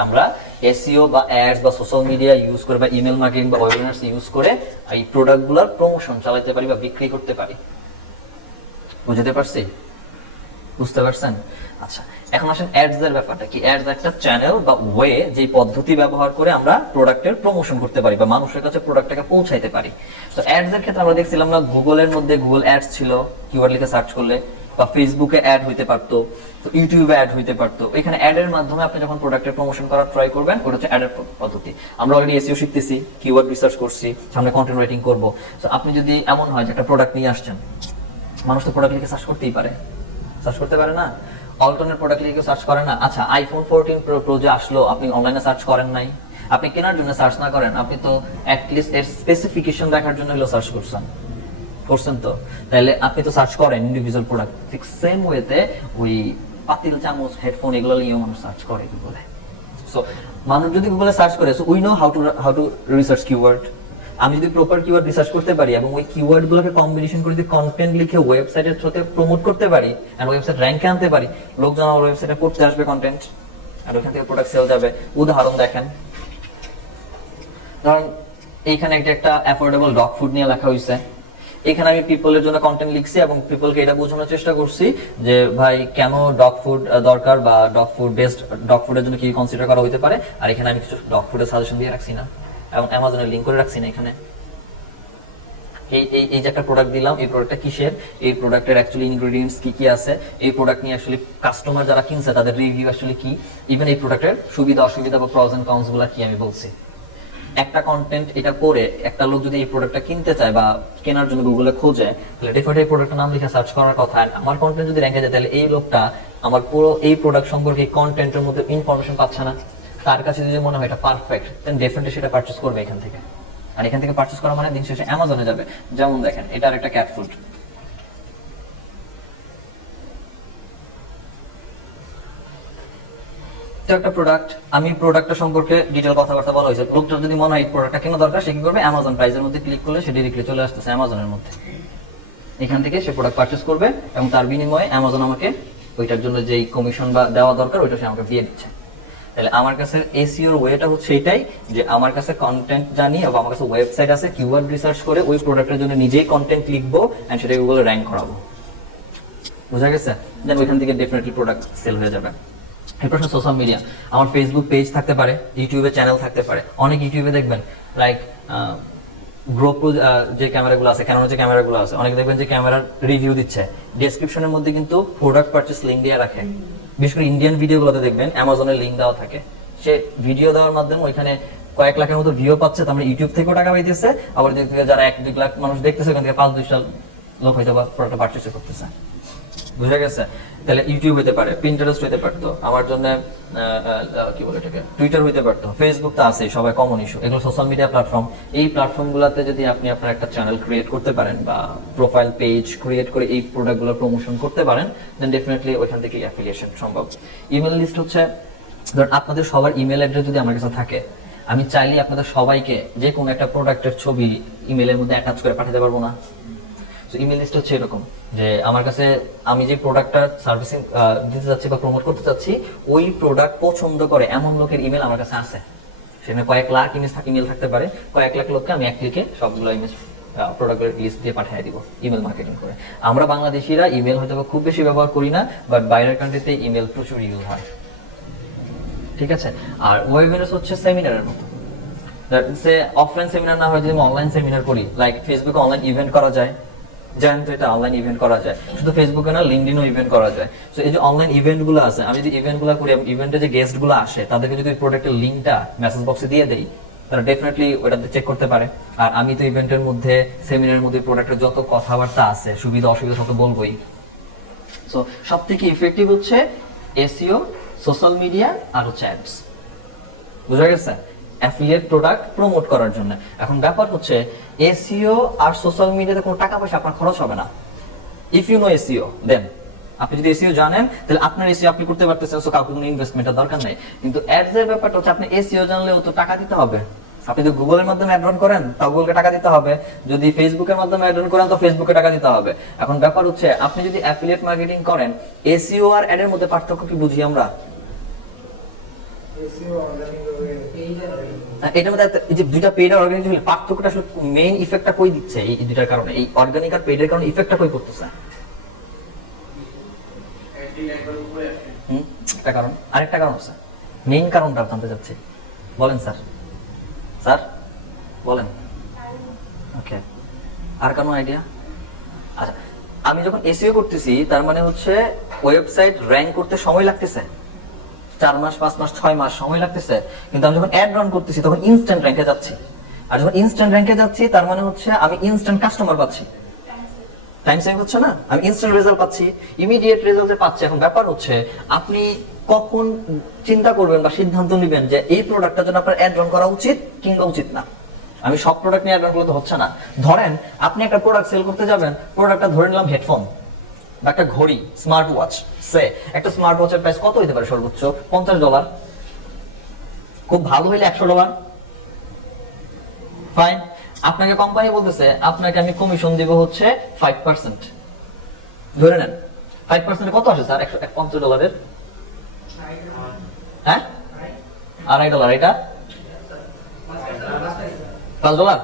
আমরা এসইও বা অ্যাডস বা সোশ্যাল মিডিয়া ইউজ করে বা ইমেল মার্কেটিং বা ওয়েবিনারস ইউজ করে এই প্রোডাক্টগুলোর প্রমোশন চালাতে পারি বা বিক্রি করতে পারি। বুঝতে পারছি? বুঝতে পারছেন? আচ্ছা, এখন আসেন অ্যাডস এর ব্যাপারটা কি। অ্যাডস একটা চ্যানেল বা ওয়ে, যে পদ্ধতি ব্যবহার করে আমরা প্রোডাক্টের প্রমোশন করতে পারি বা মানুষের কাছে প্রোডাক্টটাকে পৌঁছাইতে পারি। তো অ্যাডস এর ক্ষেত্রে আমরা দেখছিলাম না, গুগলের মধ্যে গুগল অ্যাডস ছিল, কিওয়ার্ড লিখে সার্চ করলে, বা ফেসবুকে অ্যাড হইতে পারতো, তো ইউটিউবে অ্যাড হইতে পারতো। এখানে অ্যাড এর মাধ্যমে আপনি যখন প্রোডাক্টের প্রমোশন করার ট্রাই করবেন, ওটা হচ্ছে অ্যাড এর পদ্ধতি। আমরা অলরেডি এসইও শিখতেছি, কিওয়ার্ড রিসার্চ করছি, সামনে কন্টেন্ট রাইটিং করব। তো আপনি যদি এমন হয় যে একটা প্রোডাক্ট নিয়ে আসছেন, মানুষ তো প্রোডাক্ট লিখে সার্চ করতেই পারে, সার্চ করতে পারে না? অল্টারনেট প্রোডাক্ট লিখে সার্চ করেন না? আচ্ছা, আইফোন 14 প্রো যে আসলো, আপনি অনলাইনে সার্চ করেন নাই? আপনি কেনার জন্য সার্চ না করেন, আপনি তো অ্যাট লিস্ট এর স্পেসিফিকেশন দেখার জন্য হলো সার্চ করছেন তো, তাহলে আপনি তো সার্চ করেন ইন্ডিভিজুয়াল প্রোডাক্ট। ঠিক সেম ওয়েতে ওই পাতিল, চামচ, হেডফোন এগুলো নিয়েও মানুষ সার্চ করে গুগলে। সো মানুষ যদি গুগলে সার্চ করে, so we know how to research keyword. আমি যদি প্রপার কিওয়ার্ড রিসার্চ করতে পারি এবং ওই কিওয়ার্ড গুলোকে কম্বিনেশন করে যদি কন্টেন্ট লিখে ওয়েবসাইটের থ্রুতে প্রমোট করতে পারি আর ওয়েবসাইট র্যাঙ্কে আনতে পারি, লোকজন আমার ওয়েবসাইটে পড়তে আসবে কন্টেন্ট, আর ওখান থেকে প্রোডাক্ট সেল যাবে। উদাহরণ দেখেন, ধরুন এইখানে একটা অ্যাফোর্ডেবল ডগ ফুড নিয়ে লেখা হয়েছে, এখানে আমি পিপলের জন্য কন্টেন্ট লিখছি এবং পিপলকে এটা বোঝানোর চেষ্টা করছি যে ভাই কেন ডগ ফুড দরকার বা ডগ ফুড বেস্ট, ডগ ফুডের জন্য কি কনসিডার করা হতে পারে। আর এখানে আমি কিছু ডগ ফুডের সাজেশন দিয়ে রাখছি না, এবং অ্যামাজনের লিংক করে রাখছি না। এখানে এই যে একটা প্রোডাক্ট দিলাম, এই প্রোডাক্টটা কিসের, এই প্রোডাক্টের অ্যাকচুয়ালি ইনগ্রেডিয়েন্টস কি কি আছে, এই প্রোডাক্ট নিয়ে অ্যাকচুয়ালি কাস্টমার যারা কিনছে তাদের রিভিউ অ্যাকচুয়ালি কি, ইভেন এই প্রোডাক্টের সুবিধা অসুবিধা বা প্রস এন্ড কনস গুলা কি আমি বলছি। একটা কন্টেন্ট এটা করে একটা লোক যদি এই প্রোডাক্টটা কিনতে চায় বা কেনার জন্য গুগলে খোঁজে, তাহলে ডেফিনেটলি এই প্রোডাক্টের নাম লিখে সার্চ করার কথা। আমার কন্টেন্ট যদি র্যাঙ্কে যায়, তাহলে এই লোকটা আমার পুরো এই প্রোডাক্ট সম্পর্কে এই কন্টেন্টের মধ্যে ইনফরমেশন পাচ্ছে না। তার কাছে যদি মনে হয় এটা পারফেক্ট, দেন ডেফিনেটলি সেটা পারচেজ করবে এখান থেকে। আর এখান থেকে পারচেজ করা মানে দিন শেষে অ্যামাজনে যাবে। যেমন দেখেন, এটার একটা ক্যাট ফুড, একটা প্রোডাক্ট, আমি প্রোডাক্টটা সম্পর্কে ডিটেইল কথাবার্তা বলা হয়েছে। লোকটার যদি মনে হয় এই প্রোডাক্টটা কেন দরকার, সে কি করবে, অ্যামাজন প্রাইসের মধ্যে ক্লিক করলে সে ডিরেক্টলি চলে আসতেছে অ্যামাজনের মধ্যে। এখান থেকে সে প্রোডাক্ট পারচেজ করবে এবং তার বিনিময়ে অ্যামাজন আমাকে ওইটার জন্য যেই কমিশন বা দেওয়া দরকার ওইটা সে আমাকে দিয়ে দিচ্ছে। তাহলে আমার কাছে এসইওর ওয়েটা হচ্ছে এটাই, যে আমার কাছে কন্টেন্ট জানি এবং আমার কাছে ওয়েবসাইট আছে, কিওয়ার্ড রিসার্চ করে ওই প্রোডাক্টের জন্য নিজেই কন্টেন্ট লিখবো এন্ড সেটা গুগলে র‍্যাঙ্ক করাবো। বুঝা গেছে? দেন ওইখান থেকে ডেফিনেটলি প্রোডাক্ট সেল হয়ে যাবে। এরপর সোশ্যাল মিডিয়া, আমার ফেসবুক পেজ থাকতে পারে, ইউটিউবে চ্যানেল থাকতে পারে। অনেক ইউটিউবে দেখবেন লাইক গ্রোপ্রো যে ক্যামেরাগুলো আছে, ক্যানোনের যে ক্যামেরাগুলো আছে, অনেকে দেখবেন যে ক্যামেরার রিভিউ দিচ্ছে, ডেসক্রিপশনের মধ্যে কিন্তু প্রোডাক্ট পারচেজ লিংক দিয়ে রাখে। বিশেষ করে ইন্ডিয়ান ভিডিওগুলোতে দেখবেন অ্যামাজনের লিংক দেওয়া থাকে। সে ভিডিও দেওয়ার মাধ্যমে ওইখানে কয়েক লাখের মতো ভিউ পাচ্ছে, তার মানে ইউটিউব থেকেও টাকা পাইতেছে, আবার দিক থেকে যারা 1-2 লাখ মানুষ দেখতেছে ওখান থেকে 5-2 লোক হয়তো বা প্রোডাক্টটা পারচেজ করতেছে। বুঝা গেছে? তাহলে ইউটিউব হতে পারে, পিন্টারেস্ট হতে পারতো, আমার জন্য কি বলে এটাকে, টুইটার হতে পারতো, ফেসবুক তো আছে সবাই কমন ইস্যু, এগুলো সোশ্যাল মিডিয়া প্ল্যাটফর্ম। এই প্ল্যাটফর্মগুলোতে যদি আপনি আপনার একটা চ্যানেল ক্রিয়েট করতে পারেন বা প্রোফাইল পেজ ক্রিয়েট করে এই প্রোডাক্টগুলো প্রমোশন করতে পারেন, দেন ডেফিনেটলি ওইখান থেকে অ্যাফিলিয়েশন সম্ভব। ইমেল লিস্ট হচ্ছে, ধরুন আপনাদের সবার ইমেল অ্যাড্রেস যদি আমার কাছে থাকে, আমি চাইলে আপনাদের সবাইকে যে কোনো একটা প্রোডাক্টের ছবি ইমেলের মধ্যে অ্যাটাচ করে পাঠাতে পারবো না? তো ইমেল লিস্ট হচ্ছে এরকম যে আমার কাছে আমি যে প্রোডাক্টটা সার্ভিসিং দিতে যাচ্ছি বা প্রমোট করতে চাচ্ছি, ওই প্রোডাক্ট পছন্দ করে এমন লোকের ইমেল আমার কাছে আছে। সেখানে কয়েক লাখ ইমেল থাকতে পারে, কয়েক লাখ লোককে আমি এক ক্লিকে সবগুলো ইমেজ প্রোডাক্টের লিস্ট দিয়ে পাঠিয়ে দিব ইমেল মার্কেটিং করে। আমরা বাংলাদেশিরা ইমেল হয়তো খুব বেশি ব্যবহার করি না, বাট বাইরের কান্ট্রিতে ইমেল প্রচুর ইউজ হয়। ঠিক আছে? আর ওয়েবিনার হচ্ছে সেমিনারের মতো, অফলাইন সেমিনার না হয় যদি আমি অনলাইন সেমিনার করি, লাইক ফেসবুকে অনলাইন ইভেন্ট করা যায়, জানেন তো এটা অনলাইন ইভেন্ট করা যায়, শুধু ফেসবুকে না লিঙ্কডইনও ইভেন্ট করা যায়। সো এই যে অনলাইন ইভেন্ট গুলো আছে, আমি যদি ইভেন্ট গুলো করি, ইভেন্টে যে গেস্ট গুলো আসে তাদেরকে যদি প্রোডাক্টের লিঙ্কটা মেসেজ বক্সে দিয়ে দেই, তারা ডেফিনেটলি ওটাতে চেক করতে পারে। আর আমি তো ইভেন্টের মধ্যে সেমিনারের মধ্যে প্রোডাক্টের যত কথাবার্তা আছে, সুবিধা অসুবিধা সব বলবোই। সো সব থেকে ইফেক্টিভ হচ্ছে এসইও, সোশ্যাল মিডিয়া আর হচ্ছে অ্যাডস। বুঝা গেছে? অ্যাফিলিয়েট প্রোডাক্ট প্রমোট করার জন্য। এখন ব্যাপার হচ্ছে এসইও আর সোশ্যাল মিডিয়াতে কোনো টাকা পয়সা আপনার খরচ হবে না। ইফ ইউ নো এসইও, দেন আপনি যদি এসইও জানেন তাহলে আপনার এসইও আপনি করতে পারতেছেন, সো কাউকে কোনো ইনভেস্টমেন্টের দরকার নেই। কিন্তু অ্যাডস এর ব্যাপারটা হচ্ছে আপনি এসইও জানলেও তো টাকা দিতে হবে। আপনি যদি গুগলের মাধ্যমে অ্যাড রান করেন তাও গুগলকে টাকা দিতে হবে, যদি ফেসবুকের মাধ্যমে অ্যাড রান করেন তো ফেসবুকে টাকা দিতে হবে। এখন ব্যাপার হচ্ছে আপনি যদি অ্যাফিলিয়েট মার্কেটিং করেন, এসইও আর অ্যাড এর মধ্যে পার্থক্য কি বুঝি আমরা? এটার মধ্যে এই যে দুইটা পেইড আর অর্গানিক হলে পার্থক্যটা আসলে মেইন ইফেক্টটা কই দিচ্ছে? এই দুইটার কারণে, এই অর্গানিক আর পেইডের কারণে ইফেক্টটা কই পড়তেছে? একটা কারণ, আরেকটা কারণ আছে, মেইন কারণটা জানতে চাচ্ছি, বলেন স্যার। স্যার বলেন। ওকে, আর কোনো আইডিয়া? আচ্ছা, আমি যখন এসইও করতেছি তার মানে হচ্ছে ওয়েবসাইট র‍্যাঙ্ক করতে সময় লাগতেছে, 4 মাস 5 মাস 6 মাস সময় লাগতেছে, কিন্তু আমি যখন অ্যাড রান করতেছি তখন ইনস্ট্যান্ট র‍্যাঙ্কে যাচ্ছি। আর যখন ইনস্ট্যান্ট র‍্যাঙ্কে যাচ্ছি তার মানে হচ্ছে আমি ইনস্ট্যান্ট কাস্টমার পাচ্ছি, টাইম সেভ হচ্ছে না, আমি ইনস্ট্যান্ট রেজাল্ট পাচ্ছি, ইমিডিয়েট রেজাল্ট পাচ্ছি। এখন ব্যাপার হচ্ছে আপনি কখন চিন্তা করবেন বা সিদ্ধান্ত নেবেন যে এই প্রোডাক্টটার জন্য আপনার অ্যাড রান করা উচিত কিংবা উচিত না। আমি সব প্রোডাক্ট নিয়ে অ্যাড রান করলে তো হচ্ছে না। ধরেন আপনি একটা প্রোডাক্ট সেল করতে যাবেন, প্রোডাক্টটা ধরে নিলাম হেডফোন বা একটা ঘড়ি, স্মার্ট ওয়াচ। সে একটা স্মার্ট ওয়াচের প্রাইস কত হতে পারে? সর্বোচ্চ $50, খুব ভালো হইলে $100। ফাইন, আপনাকে কোম্পানি বলতেছে আপনাকে আমি কমিশন দিব হচ্ছে 5%। ধরে নেন 5% কত আসে স্যার? $150। হ্যাঁ, $2.5। এটা $5।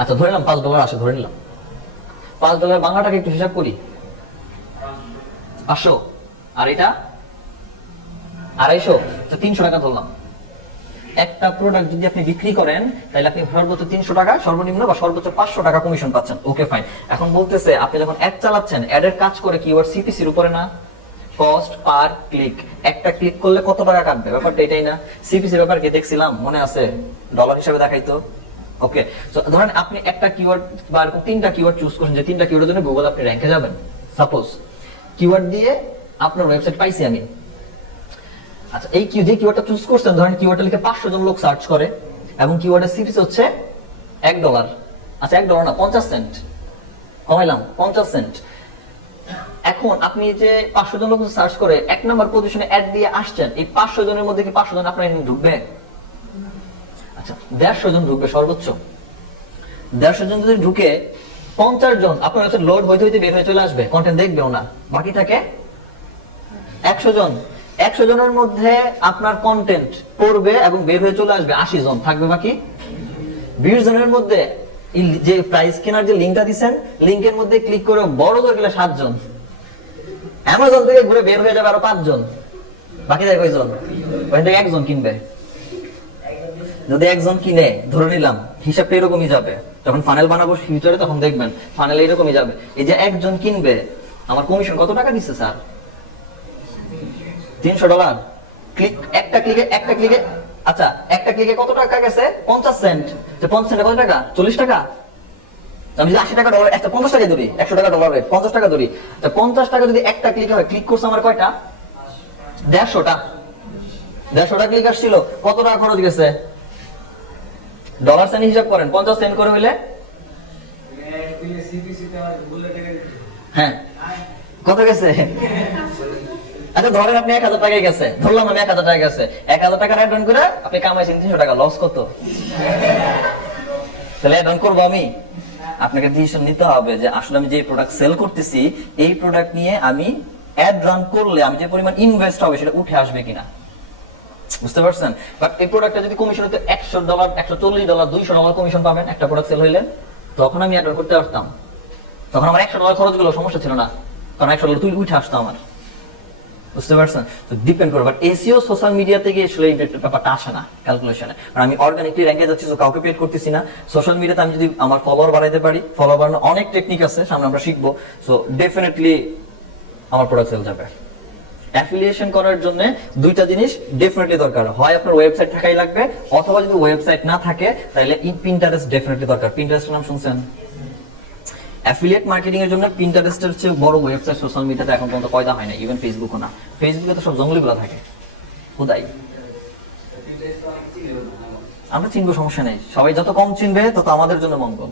আচ্ছা ধরে নিলাম $5 আসে, ধরে নিলাম $5 বাংলা টাকা একটু হিসাব করি, 500। আর এটা 250, তো $300 ধরলাম। একটা প্রোডাক্ট যদি আপনি বিক্রি করেন তাহলে আপনি সর্বোচ্চ $300 সর্বনিম্ন বা সর্বোচ্চ $500 কমিশন পাচ্ছেন। Okay fine. এখন বলতেছে আপনি যখন অ্যাড চালাচ্ছেন, অ্যাডের কাজ করে কিওয়ার্ড সিপিসির উপরে না, কস্ট পার ক্লিক। একটা ক্লিক করলে কত টাকা কাটবে, ব্যাপারটা এটাই না? সিপিসি ব্যাপার কি দেখছিলাম, মনে আছে? ডলার হিসেবে দেখাইতো। ওকে, সো ধরেন আপনি একটা কিওয়ার্ড বা এরকম 3টা কিওয়ার্ড চুজ করেন যে 3টা কিওয়ার্ডের জন্য গুগল আপনি র‍্যাঙ্কে যাবেন। সাপোজ কিওয়ার্ড দিয়ে আপনার ওয়েবসাইট পাইছি আমি। আচ্ছা, এই যে কিওয়ার্ডটা চুজ করছেন, ধরেন কিওয়ার্ডটা লিখে 500 জন লোক সার্চ করে এবং কিওয়ার্ডের সিপিসি হচ্ছে $1। আচ্ছা $1 না, 50 সেন্ট কমাইলাম, 50 সেন্ট। এখন আপনি যে 500 জন লোক সার্চ করে 1 নাম্বার পজিশনে অ্যাড দিয়ে আসছেন, এই 500 জনের মধ্যে কি 500 জন আপনার এখানে ঢুকবে? আচ্ছা 150 জন ঢুকবে সর্বোচ্চ। 150 জন যদি ঢুকে 50 জন আপনার ওয়েবসাইট লোড হইতে হইতে বের হয়ে চলে আসবে, কন্টেন্ট দেখবেও না, বাকি থাকে 100 জন। 100 জনের মধ্যে আপনার কন্টেন্ট পড়বে এবং বের হয়ে চলে আসবে 80 জন, থাকবে বাকি 20 জনের মধ্যে যে প্রাইস কেনার যে লিংকটা দিবেন, লিংকের মধ্যে ক্লিক করে বড় করে গেলে 7 জন, অ্যামাজন থেকে ঘুরে বের হয়ে যাবে আরো 5 জন, বাকি থাকে কয়জন? ওখান থেকে 1 জন কিনবে। যদি 1 জন কিনে, ধরে নিলাম হিসাবটা এরকমই যাবে, যখন ফানেল বানাবো ফিউচারে তখন দেখবেন ফানেল এরকমই যাবে। এই যে 1 জন কিনবে, আমার কমিশন কত টাকা দিচ্ছে স্যার? $300। ক্লিক, একটা ক্লিকে আচ্ছা একটা ক্লিকে কত টাকা গেছে? 50 সেন্ট। তো 50 সেন্টে কত টাকা? 40 টাকা। আমি যদি 80 টাকা ডলার, একটা 50 টাকা ধরি, 100 টাকা ডলার রেট, 50 টাকা ধরি, তো 50 টাকা যদি একটা ক্লিকে হয়, ক্লিক করছে আমার কয়টা? 150টা। 150টা ক্লিক আসছিল, কত টাকা খরচ গেছে? ডলার সেন্ট হিসাব করেন, 50 সেন্ট করে হইলে হ্যাঁ কত গেছে? আচ্ছা ধরেন আপনি 1000 টাকায় গেছে, ধরলাম আমি 1000 টাকা গেছে, 1000 টাকা অ্যাড অন করে আপনি কামাইছেন 300 টাকা, লস কত? তাহলে অ্যাড অন করবো আমি? আপনাকে ডিসিশন নিতে হবে যে আসলে আমি যে প্রোডাক্ট সেল করতেছি, এই প্রোডাক্ট নিয়ে আমি অ্যাড রান করলে আমি যে পরিমাণ ইনভেস্ট হবে সেটা উঠে আসবে কিনা, বুঝতে পারছেন? বাট এই প্রোডাক্টটা যদি কমিশন হতো $100, $140, $200 কমিশন পাবেন একটা প্রোডাক্ট সেল হইলে, তখন আমি অ্যাড অন করতে পারতাম, তখন আমার $100 খরচ গুলো সমস্যা ছিল না, কারণ $100 তুই উঠে আসতো আমার, বুঝতে পারছেন? তো ডিপেন্ড করে। বাট এসইও সোশ্যাল মিডিয়া থেকে আসলে এই ব্যাপারটা আসে না ক্যালকুলেশনে, কারণ আমি অর্গানিকলি র্যাঙ্কে যাচ্ছি, তো কাউকে পেড করতেছি না। সোশ্যাল মিডিয়াতে আমি যদি আমার ফলোয়ার বাড়াইতে পারি, ফলোয়ার বাড়ানোর অনেক টেকনিক আছে, সামনে আমরা শিখবো, সো ডেফিনেটলি আমার প্রোডাক্ট সেল যাবে। অ্যাফিলিয়েশন করার জন্য দুইটা জিনিস ডেফিনেটলি দরকার, হয় আপনার ওয়েবসাইট থাকাই লাগবে, অথবা যদি ওয়েবসাইট না থাকে তাহলে পিন্টারেস্ট ডেফিনেটলি দরকার। পিন্টারেস্টের নাম শুনছেন? অ্যাফিলিয়েট মার্কেটিং এর জন্য পিন্টারেস্টের চেয়ে বড় ওয়েবসাইট সোশ্যাল মিডিয়াতে এখন পর্যন্ত পয়দা হয় না, ইভেন ফেসবুকও না। ফেসবুকে তো সব জঙ্গলিগুলো থাকে, খোদাই। আমরা চিনবো, সমস্যা নেই, সবাই যত কম চিনবে তত আমাদের জন্য মঙ্গল,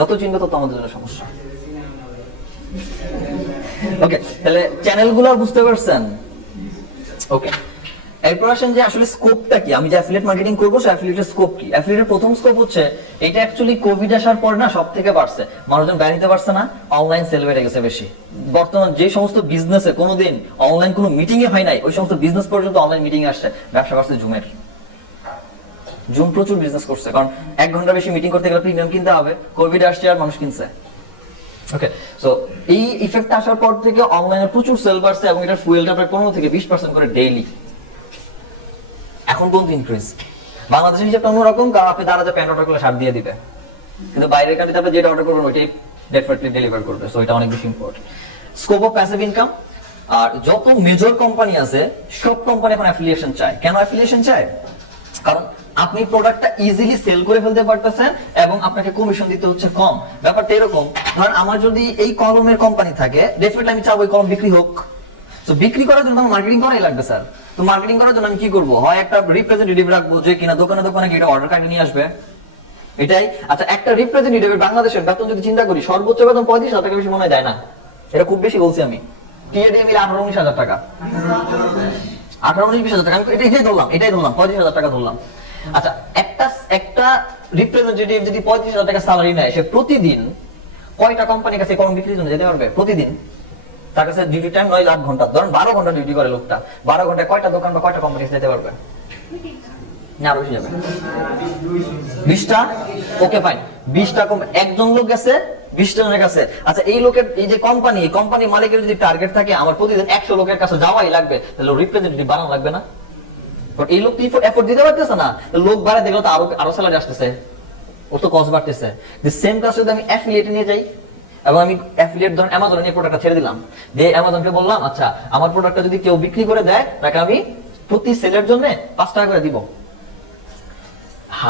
যত চিনবে তত আমাদের জন্য সমস্যা। ওকে, তাহলে চ্যানেলগুলো বুঝতে পারছেন? ওকে, এরপর আসেন যে আসলে স্কোপটা কি, আমি যে অ্যাফিলিয়েট মার্কেটিং করবো সে অ্যাফিলিয়েটের স্কোপ কি? অ্যাফিলিয়েটের প্রথম স্কোপ হচ্ছে, এটা অ্যাকচুয়ালি কোভিড আসার পর না সব থেকে বাড়ছে, মানুষজন বের হতে পারছে না, অনলাইন সেল বেড়ে গেছে বেশি। বর্তমান যে সমস্ত বিজনেসে কোনোদিন অনলাইন কোনো মিটিং এ হয় নাই, ওই সমস্ত বিজনেস পর্যন্ত অনলাইন মিটিং আসছে, ব্যবসা করছে জুমের। জুম প্রচুর বিজনেস করছে, কারণ 1 ঘন্টা বেশি মিটিং করতে গেলে প্রিমিয়াম কিনতে হবে, কোভিড আসছে আর মানুষ কিনছে। ওকে, সো এই ইফেক্ট আসার পর থেকে অনলাইনে প্রচুর সেল বাড়ছে, এবং এটা ফুয়েলটা প্রায় 15 থেকে 20% করে ডেইলি। এখন পর্যন্ত ইনক্রিজ। বাংলাদেশের হিসাবটা অন্যরকম, কারণ আপনি দ্বারা যে প্যান্ট অর্ডার করলে শার্ট দিয়ে দিবে, কিন্তু বাইরের কান্ট্রিতে আপনি যেটা অর্ডার করবেন ওইটাই ডেফিনেটলি ডেলিভার করবে, সো এটা অনেক বেশি important. Scope of passive income, আর যত মেজর কোম্পানি আছে সব কোম্পানি এখন অ্যাফিলিয়েশন চায়। কেন অ্যাফিলিয়েশন চায়? কারণ আপনি প্রোডাক্টটা ইজিলি সেল করে ফেলতে পারতেছেন এবং আপনাকে কমিশন দিতে হচ্ছে কম। ব্যাপারটা এরকম, ধর আমার যদি এই কলমের কোম্পানি থাকে, ডেফিনেটলি আমি চাবো এই কলম বিক্রি হোক। তো বিক্রি করার জন্য আমার মার্কেটিং করাই লাগবে স্যার। তো মার্কেটিং করার জন্য আমি কি করবো? হয় একটা রিপ্রেজেন্টেটিভ রাখবো যে কিনা দোকানে দোকানে গিয়ে অর্ডার কার্ড নিয়ে আসবে, এটাই। আচ্ছা, একটা রিপ্রেজেন্টেটিভের বাংলাদেশের বেতন যদি চিন্তা করি, সর্বোচ্চ বেতন 35,000 টাকা, বেশি মনে হয় দেয় না, এটা খুব বেশি বলছি আমি। টিএডি মিলে 18-19 হাজার টাকা, 18-20 হাজার টাকা, আমি এটাই ধরলাম 35,000 টাকা ধরলাম। আচ্ছা, একটা রিপ্রেজেন্টেটিভ যদি 35,000 টাকা স্যালারি নেয়, সে প্রতিদিন কয়টা কোম্পানির কাছে কলম বিক্রির জন্য যেতে পারবে? প্রতিদিন তার কাছে ডিউটি টাইম 9 ঘন্টা, ধরুন 12 ঘন্টা ডিউটি করে লোকটা, 12 ঘন্টায় কয়টা দোকান বা কয়টা কোম্পানির কাছে যেতে পারবে? না, আরো বেশি যাবে, 20টা। ওকে ফাইন, 20টা একজন লোক গেছে 20টা জনের কাছে। আচ্ছা, এই লোকের এই যে কোম্পানি মালিকের যদি টার্গেট থাকে আমার প্রতিদিন 100 লোকের কাছে যাওয়াই লাগবে, তাহলে রিপ্রেজেন্টেটিভ বাড়ানো লাগবে না? বাট এই লোক তো এফোর্ট দিতে পারতেছে না, লোক বাড়ায় দেখলে তো আরো স্যালারি আসতেছে, ওর তো কস্ট বাড়তেছে। দি সেম কাজ যদি আমি অ্যাফিলিয়েটে নিয়ে যাই, এবং আমি অ্যাফিলিয়েট ধরুন অ্যামাজনে নিয়ে প্রোডাক্টটা ছেড়ে দিলাম, দিয়ে অ্যামাজনকে বললাম আচ্ছা আমার প্রোডাক্টটা যদি কেউ বিক্রি করে দেয় তাকে আমি প্রতি সেলের জন্য 5 টাকা করে দিব।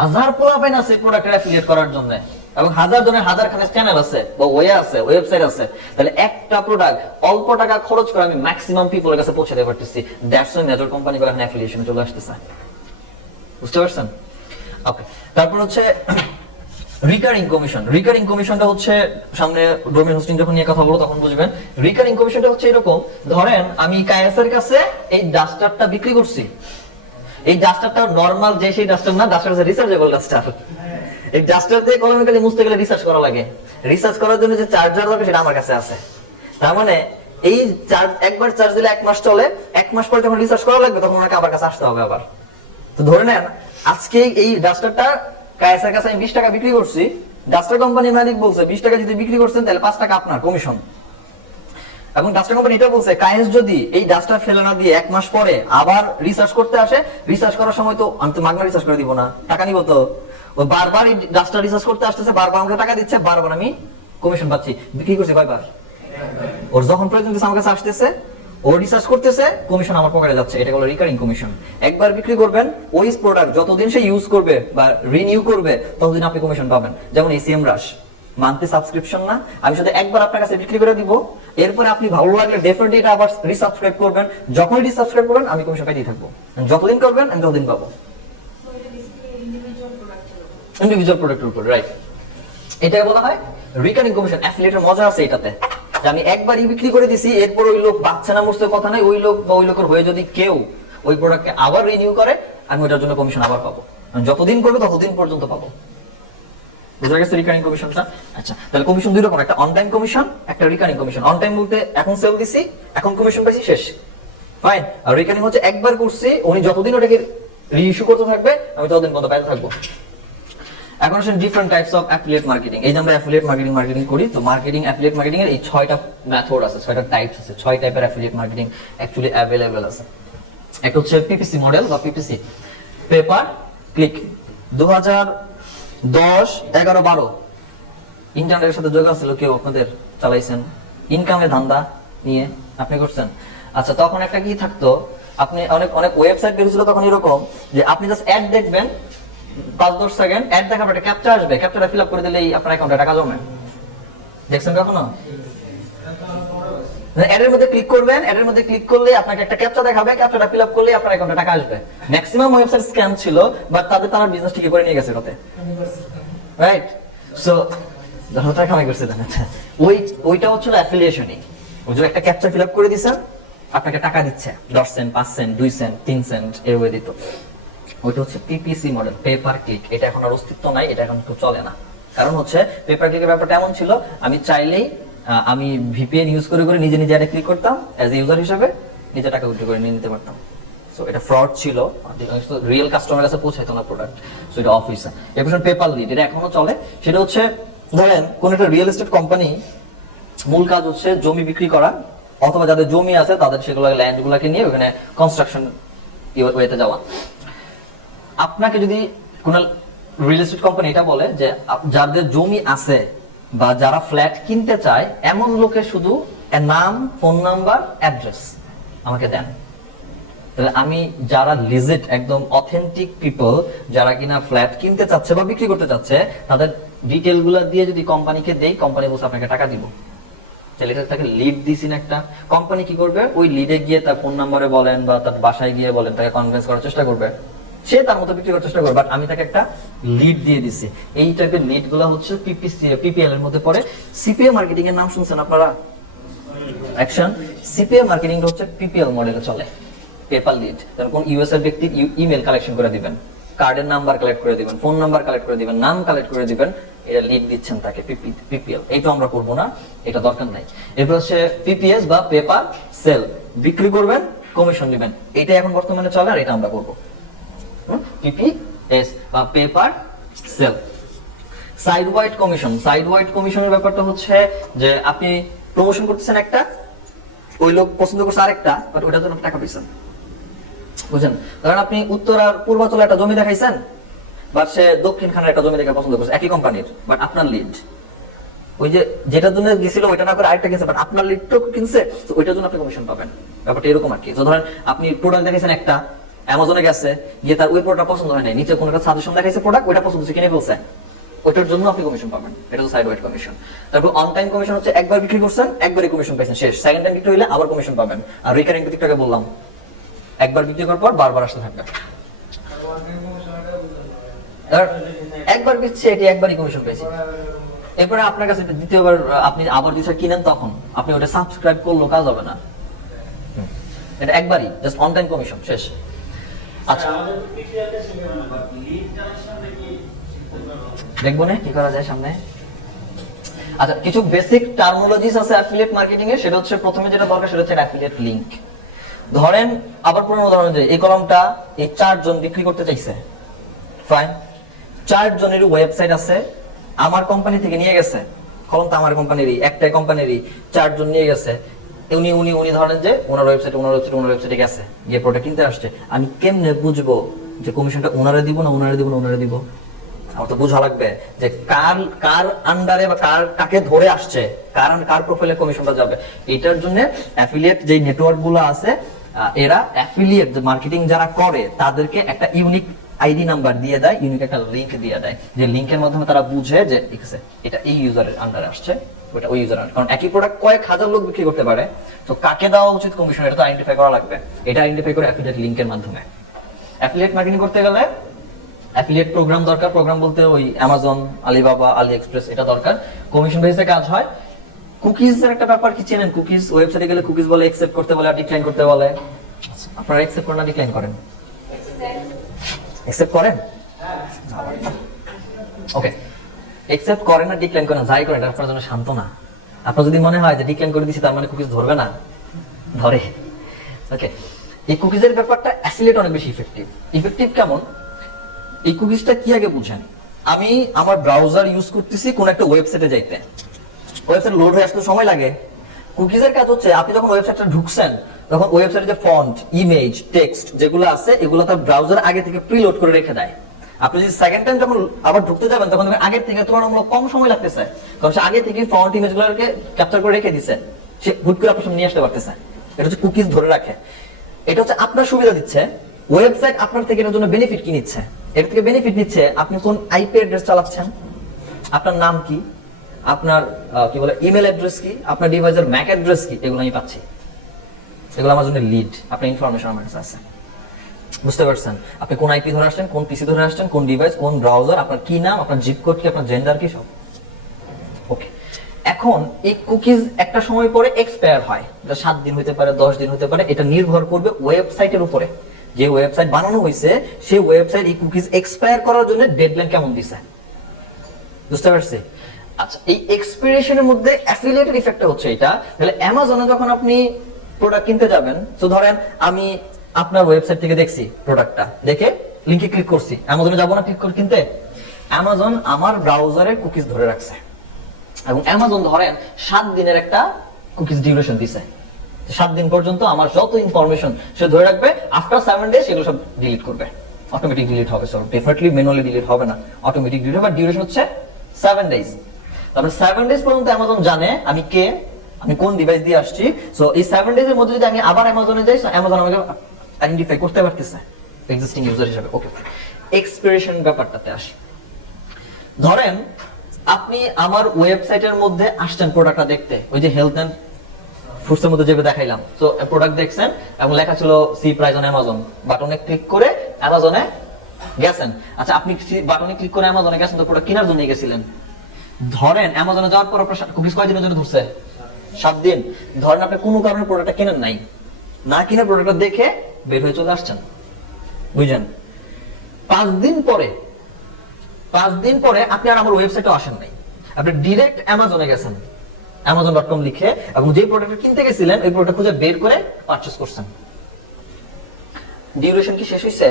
1000 পোলাপাইন আছে প্রোডাক্টের অ্যাফিলিয়েট করার জন্য, এবং 1000 জনের 1000 খানে চ্যানেল আছে বা ওয়েবসাইট আছে, তাহলে একটা প্রোডাক্ট অল্প টাকা খরচ করে আমি ম্যাক্সিমাম পিপলের কাছে পৌঁছে দিতে পারতেছি। দ্যাটস ওয়াই মেজর কোম্পানিগুলো এখন অ্যাফিলিয়েশনে চলে আসতেছে, বুঝতে পারছেন? ওকে, তারপর হচ্ছে রিকারিং কমিশন। রিকারিং কমিশনটা হচ্ছে, সামনে ডোমেইন হোস্টিং যখন নিয়ে কথা বলবো তখন বুঝবেন। রিকারিং কমিশনটা হচ্ছে এরকম, ধরেন আমি কায়াসের কাছে এই ডাস্টারটা বিক্রি করছি, এই ডাস্টারটা নরমাল যে সেই ডাস্টার না, ডাস্টার হচ্ছে রিচার্জেবল ডাস্টার। এই ডাস্টার দিয়ে ইকোনমিক্যালি মুছতে গেলে রিসার্চ করা লাগে, রিসার্চ করার জন্য যে চার্জার লাগবে সেটা আমার কাছে আছে। তার মানে এই একবার চার্জ দিলে 1 মাস চলে, 1 মাস পরে যখন রিসার্চ করা লাগবে তখন ওনাকে আবার কাছে আসতে হবে আবার। তো ধরে নেন আজকে এই ডাস্টারটা কায়াসের কাছে আমি 20 টাকা বিক্রি করছি, ডাস্টার কোম্পানির মালিক বলছে 20 টাকা যদি বিক্রি করছেন তাহলে 5 টাকা আপনার কমিশন। এবং ডাস্টার কোম্পানি এটা বলছে কায়েস যদি এই ডাস্টার ফেলে না দিয়ে 1 মাস পরে আবার রিসার্চ করতে আসে, রিসার্চ করার সময় তো আমি তো মাগনা রিসার্চ করে দিব না, টাকা নিব তো। ও বারবার এই ডাস্টার রিসার্চ করতে আসতেছে, বারবার আমাকে টাকা দিচ্ছে, বারবার আমি কমিশন পাচ্ছি। বিক্রি করছে কয়বার? ওর যখন প্রয়োজন আমার কাছে আসতেছে, ও রিসার্চ করতেছে, কমিশন আমার পকেটে যাচ্ছে, এটা হলো রিকারিং কমিশন। একবার বিক্রি করবেন, ওই প্রোডাক্ট যতদিন সে ইউজ করবে বা রিনিউ করবে ততদিন আপনি কমিশন পাবেন। যেমন এসিএম রাশ মান্থলি সাবস্ক্রিপশন না, আমি শুধু একবার আপনার কাছে বিক্রি করে দিব, এরপরে আপনি ভালো লাগলে ডেফিনেটলি এটা আবার রিসাবস্ক্রাইব করবেন, যখনই রিসাবস্ক্রাইব করবেন আমি কমিশন পাইতেই থাকবো, যতদিন করবেন আমি ততদিন পাবো। ইন্ডিভিজুয়াল প্রোডাক্টের উপর, রাইট। এটাই বলা হয় রিকারিং কমিশন। অ্যাফিলিয়েটের মজা আছে এটাতে, যে আমি একবারই বিক্রি করে দিছি, এরপর ওই লোক বাচ্চা না মরছে কথা নাই, ওই লোক বা ওই লোকের হয়ে যদি কেউ ওই প্রোডাক্টকে আবার রিনিউ করে, আমি ওটার জন্য কমিশন আবার পাবো, যতদিন করবে ততদিন পর্যন্ত পাবো। বুঝা গেছে রিকারিং কমিশনটা? আচ্ছা, তাহলে কমিশন দুই রকম, একটা অন টাইম কমিশন, একটা রিকারিং কমিশন। অন টাইম বলতে এখন সেল দিছি, এখন কমিশন পাইছি, শেষ, ফাইন। আর রিকারিং হচ্ছে একবার করছি, উনি যতদিন ওটাকে রিইস্যু করতে থাকবে আমি ততদিন পর্যন্ত পাইতে থাকবো। এখন আসেন different types of affiliate marketing. এই যে আমরা অ্যাফিলিয়েট মার্কেটিং করি, তো মার্কেটিং অ্যাফিলিয়েট মার্কেটিং এর এই 6টা মেথড আছে, 6টা টাইপস আছে, 6 টাইপের অ্যাফিলিয়েট মার্কেটিং অ্যাকচুয়ালি अवेलेबल আছে। একটা হচ্ছে পিপিসি মডেল বা পিপিসি, পেপার ক্লিক। 2010, 11, 12 ইন্টারনেটের সাথে যোগাযোগ ছিল, কেউ আপনাদের চালাইছেন ইনকামের ধান্দা নিয়ে আপনি করছেন। আচ্ছা, তখন একটা কি থাকতো, আপনি অনেক অনেক ওয়েবসাইট বের হয়েছিল তখন এরকম, যে আপনি জাস্ট অ্যাড দেখবেন, 5-10 সেকেন্ড অ্যাড দেখার পর একটা ক্যাপচা আসবে, ক্যাপচাটা ফিল আপ করে দিলেই আপনার অ্যাকাউন্টে টাকা জমে। দেখছেন কখনো? অ্যাডের মধ্যে ক্লিক করবেন, অ্যাডের মধ্যে ক্লিক করলে আপনাকে একটা ক্যাপচা দেখাবে, ক্যাপচাটা ফিল আপ করলে আপনার অ্যাকাউন্টে টাকা আসবে। ম্যাক্সিমাম ওয়েবসাইট স্ক্যাম ছিল, বাট তারা বিজনেস ঠিকই করে নিয়ে গেছে ওতে, রাইট? সো যখন টাকা কামাই করছে, আচ্ছা ওইটা হচ্ছিল অ্যাফিলিয়েশনই। ওই যে একটা ক্যাপচা ফিল আপ করে দিছেন, আপনাকে টাকা দিচ্ছে 10 সেন্ট, 5 সেন্ট, 2 সেন্ট, 3 সেন্ট এভাবে দিত। ওইটা হচ্ছে পিপিসি মডেল, পেপার ক্লিক। এটা এখন আর অস্তিত্ব নাই, এটা এখন খুব চলে না। কারণ হচ্ছে পেপার ক্লিকের ব্যাপারটা এমন ছিল, আমি চাইলেই আমি ভিপিএন ইউজ করে করে নিজে নিজে এটা ক্লিক করতাম, অ্যাজ এ ইউজার হিসেবে নিজে টাকা উইথড্র করে নিয়ে নিতে পারতাম। সো এটা ফ্রড ছিল, রিয়েল কাস্টমারের কাছে পৌঁছাইতো না প্রোডাক্ট। সো এটা অফিসে এরপর পেপার লিড, এটা এখনো চলে। সেটা হচ্ছে ধরেন কোন একটা রিয়েল এস্টেট কোম্পানি মূল কাজ হচ্ছে জমি বিক্রি করা, অথবা যাদের জমি আছে তাদের সেগুলো ল্যান্ড গুলাকে নিয়ে ওখানে কনস্ট্রাকশন ওয়েতে যাওয়া। আপনাকে যদি কোন রিয়েল এস্টেট কোম্পানি এটা বলে যে যাদের জমি আছে বা যারা ফ্ল্যাট কিনতে চায়, এমন লোকের শুধু নাম, ফোন নাম্বার, অ্যাড্রেস আমাকে দেন, তাহলে আমি যারা লিজিট একদম অথেন্টিক পিপল, যারা কিনা ফ্ল্যাট কিনতে চাচ্ছে বা বিক্রি করতে চাচ্ছে, তাদের ডিটেইল গুলা দিয়ে যদি কোম্পানিকে দেই, কোম্পানি বলছে আপনাকে টাকা দিব। তাহলে তাকে লিড দিছেন একটা কোম্পানি, কি করবে? ওই লিডে গিয়ে তার ফোন নাম্বারে বলেন বা তার বাসায় গিয়ে বলেন, তাকে কনভিন্স করার চেষ্টা করবে, সে তার মতো বিক্রি করার চেষ্টা করবে, বাট আমি তাকে একটা লিড দিয়ে দিছি। এই টাইপের লিড গুলা হচ্ছে পিপিএল এর মধ্যে পড়ে। সিপিএ মার্কেটিং এর নাম শুনছেন আপনারা? অ্যাকশন সিপিএ মার্কেটিং হচ্ছে পিপিএল মডেলে চলে। পেপার লিড, কারণ কোন ইউএস এর ব্যক্তির ইমেল কালেকশন করে দিবেন, কার্ডের নাম্বার কালেক্ট করে দিবেন, ফোন নাম্বার কালেক্ট করে দিবেন, নাম কালেক্ট করে দিবেন, এটা লিড দিচ্ছেন তাকে, পিপিএল। এইটা আমরা করব না, এটা দরকার নাই। এরপর হচ্ছে পিপিএস বা পেপার সেল, বিক্রি করবেন, কমিশন দিবেন। এটা এখন বর্তমানে চলে, আর এটা আমরা করব। পিপিএস বা pay per sale. Site wide commission, site wide কমিশনের ব্যাপারটা হচ্ছে যে আপনি প্রমোশন করতেছেন একটা, ওই লোক পছন্দ করছে আরেকটা, বাট ওটার জন্য টাকা পাইছেন, বুঝছেন? কারণ আপনি উত্তর আর পূর্বাঞ্চলে একটা জমি দেখাইছেন, বাট সে দক্ষিণ খানের একটা জমি দেখে পছন্দ করছে, একই কোম্পানির, বাট আপনার লিড ওই যে যেটার জন্য গেছিল ওইটা না করে আরেকটা কিনছে, বাট আপনার লিডটা কিনছে, তো ওইটার জন্য আপনি কমিশন পাবেন। ব্যাপারটা এরকম আর কি। তো ধরেন আপনি প্রোডাক্ট দেখাইছেন একটা, অ্যামাজনে গেছে, গিয়ে তার ওই প্রোডাক্ট পছন্দ হয় নাই, নিচে কোনো একটা সাজেশন দেখাইছে প্রোডাক্ট, ওইটা পছন্দ হচ্ছে, কিনে ফেলছে, ওইটার জন্য আপনি কমিশন পাবেন। এটা তো সাইড ওয়াইড কমিশন। তারপর অন টাইম কমিশন হচ্ছে একবার বিক্রি করছেন, একবারই কমিশন পাইছেন, শেষ। সেকেন্ড টাইম বিক্রি হইলে আবার কমিশন পাবেন। আর রিকারিং প্রত্যেকটাকে বললাম, একবার বিক্রি করার পর বারবার আসতে থাকবে। একবার বিচ্ছে, এটি একবারই কমিশন পেয়েছি। এরপরে আপনার কাছে দ্বিতীয়বার আপনি আবার কিছু কিনেন, তখন আপনি ওটা সাবস্ক্রাইব করলেও কাজ হবে না, এটা একবারই জাস্ট অন টাইম কমিশন, শেষ। আচ্ছা, দেখবো না কি করা যায় সামনে। আচ্ছা, কিছু বেসিক টার্মিনোলজিস আছে অ্যাফিলিয়েট মার্কেটিং এর। সেটা হচ্ছে প্রথমে যেটা দরকার সেটা হচ্ছে অ্যাফিলিয়েট লিংক। ধরেন আবার পুরনো উদাহরণ যে এই কলমটা এই 4 জন বিক্রি করতে চাইছে, ফাইন, 4 জনেরই ওয়েবসাইট আছে, আমার কোম্পানি থেকে নিয়ে গেছে কলমটা, আমার কোম্পানিরই, একটাই কোম্পানিরই 4 জন নিয়ে গেছে। উনি ধরেন যে ওনার ওয়েবসাইটে গেছে, গিয়ে প্রোডাক্ট কিনতে আসছে। আমি কেমনে বুঝবো যে কমিশনটা ওনারে দিব না ওনারে দিব? আমার তো বোঝা লাগবে যে কার কার আন্ডারে বা কাকে ধরে আসছে, কার প্রোফাইলে কমিশনটা যাবে। এটার জন্য অ্যাফিলিয়েট যে নেটওয়ার্ক গুলো আছে, এরা অ্যাফিলিয়েট মার্কেটিং যারা করে তাদেরকে একটা ইউনিক আইডি নাম্বার দিয়ে দেয়, ইউনিক একটা লিংক দিয়ে দেয়, যে লিংকের মাধ্যমে তারা বুঝে যে এটা এই ইউজারের আন্ডারে আসছে, ওটা ওই ইউজার। কারণ একই প্রোডাক্ট কয়েক হাজার লোক বিক্রি করতে পারে, তো কাকে দেওয়া উচিত কমিশন এটা তো আইডেন্টিফাই করা লাগবে। এটা আইডেন্টিফাই করে অ্যাফিলিয়েট লিংকের মাধ্যমে। অ্যাফিলিয়েট মার্কেটিং করতে গেলে অ্যাফিলিয়েট প্রোগ্রাম দরকার। প্রোগ্রাম বলতে ওই অ্যামাজন, আলিবাবা, আলি এক্সপ্রেস, এটা দরকার। কমিশন বেসে কাজ হয়। কুকিজ এর একটা ব্যাপার কি চেনেন? কুকিজ ওয়েবসাইটে গেলে কুকিজ বলে অ্যাকসেপ্ট করতে বলে আর ডিক্লাইন করতে বলে। আপনারা অ্যাকসেপ্ট করেন না ডিক্লাইন করেন? অ্যাকসেপ্ট করেন? ওকে, অ্যাকসেপ্ট করেন না ডিক্লাইন করেন, যাই করেন এটা আপনার জন্য শান্ত না। আপনার যদি মনে হয় যে ডিক্লাইন করে দিছি তার মানে কুকিজ ধরবে না, ধরে। ওকে, এই কুকিজের ব্যাপারটা অ্যাফিলিয়েট অনেক বেশি ইফেক্টিভ কেমন? এই কুকিজটা কি আগে বুঝেন। আমি আমার ব্রাউজার ইউজ করতেছি কোন একটা ওয়েবসাইটে যাইতে, ওয়েবসাইট লোড হয়ে আসতে সময় লাগে। কুকিজের কাজ হচ্ছে আপনি যখন ওয়েবসাইটে ঢুকছেন তখন ওয়েবসাইটে যে ফন্ট, ইমেজ, টেক্সট যেগুলো আছে এগুলো তার ব্রাউজার আগে থেকে প্রিলোড করে রেখে দেয়। আপনি যদি সেকেন্ড টাইম যখন আবার ঢুকতে যাবেন তখন আগের থেকে তুলনামূলক কম সময় লাগতেছে, কারণ সে আগে থেকে ফন্ট, ইমেজগুলোকে ক্যাপচার করে রেখে দিছে, সে হুট করে আপনার সামনে নিয়ে আসতে পারতেছে। এটা হচ্ছে কুকিজ ধরে রাখে। এটা হচ্ছে আপনার সুবিধা দিচ্ছে। ওয়েবসাইট আপনার থেকে এর জন্য বেনিফিট কি নিচ্ছে? এর থেকে বেনিফিট নিচ্ছে আপনি কোন আইপি অ্যাড্রেস চালাচ্ছেন, আপনার নাম কি, আপনার কি বলে ইমেল অ্যাড্রেস কি, আপনার ডিভাইসের ম্যাক অ্যাড্রেস কি, এগুলো আমি পাচ্ছি। এগুলো আমার জন্য লিড, আপনার ইনফরমেশন আমার কাছে আছে। বুঝতে পারছেন? আপনি কোন আইপি ধরে আসছেন, কোন পিসি ধরে আসছেন, কোন ডিভাইস, কোন ব্রাউজার, আপনার কি নাম, আপনার জিপ কোড কি, আপনার জেন্ডার কি, সব। ওকে, এখন এই কুকিজ একটা সময় পরে এক্সপায়ার হয়। এটা 7 দিন হতে পারে, 10 দিন হতে পারে, এটা নির্ভর করবে ওয়েবসাইটের উপরে। যে ওয়েবসাইট বানানো হয়েছে সেই ওয়েবসাইট এই কুকিজ এক্সপায়ার করার জন্য ডেডলাইন কেমন দিছে। বুঝতে পারছি? আচ্ছা, এই এক্সপিরিয়েশনের মধ্যে অ্যাফিলিয়েটের ইফেক্টটা হচ্ছে এটা। তাহলে অ্যামাজনে যখন আপনি প্রোডাক্ট কিনতে যাবেন, তো ধরেন আমি আপনার ওয়েবসাইট থেকে দেখছি প্রোডাক্টটা, দেখে লিংকে ক্লিক করছি, অ্যামাজনে যাব না ক্লিক করে কিনতে, অ্যামাজন আমার ব্রাউজারে কুকিজ ধরে রাখছে এবং অ্যামাজন ধরেন 7 দিনের একটা কুকিজ ডিউরেশন দিছে। 7 দিন পর্যন্ত আমার যত ইনফরমেশন সে ধরে রাখবে, আফটার 7 ডেজ সেগুলো সব ডিলিট করবে, অটোমেটিক ডিলিট হবে। সব ডেফিনেটলি ম্যানুয়ালি ডিলিট হবে না, অটোমেটিক ডিলিট হবে। ডিউরেশন হচ্ছে 7 ডেজ। তারপরে 7 ডেজ পর্যন্ত অ্যামাজন জানে আমি কে, আমি কোন ডিভাইস দিয়ে আসছি। সো এই 7 ডেজের মধ্যে যদি আমি আবার অ্যামাজনে যাই, সো অ্যামাজন আমাকে আইডেন্টিফাই করতে পারতেছে এক্সিস্টিং ইউজার হিসেবে। ওকে, এক্সপিরিয়েশন ব্যাপারটাতে আসি। ধরেন আপনি আমার ওয়েবসাইটের মধ্যে আসছেন প্রোডাক্টটা দেখতে, ওই যে হেলথ এন্ড ফুডসের মধ্যে যেভাবে দেখাইলাম, সো প্রোডাক্ট দেখছেন এবং লেখা ছিল সি প্রাইস অন অ্যামাজন, বাটনে ক্লিক করে অ্যামাজনে গেছেন। আচ্ছা, আপনি বাটনে ক্লিক করে অ্যামাজনে গেছেন, তো প্রোডাক্ট কেনার জন্য গেছিলেন। ধরেন অ্যামাজনে যাওয়ার পর আপনার কুকিজ কয়দিনের জন্য ধরছে? 7 দিন। ধরেন আপনি কোনো কারণে প্রোডাক্টটা কেনেন নাই, না কিনে প্রোডাক্টটা দেখে বের হয়ে চলে আসছেন, বুঝছেন? 5 দিন পরে আপনি আর আমার ওয়েবসাইটে আসেন নাই, আপনি ডিরেক্ট অ্যামাজনে গেছেন, amazon.com লিখে, এবং যে প্রোডাক্টটা কিনতে গেছিলেন ওই প্রোডাক্ট খুঁজে বের করে পারচেজ করছেন। ডিউরেশন কি শেষ হইছে?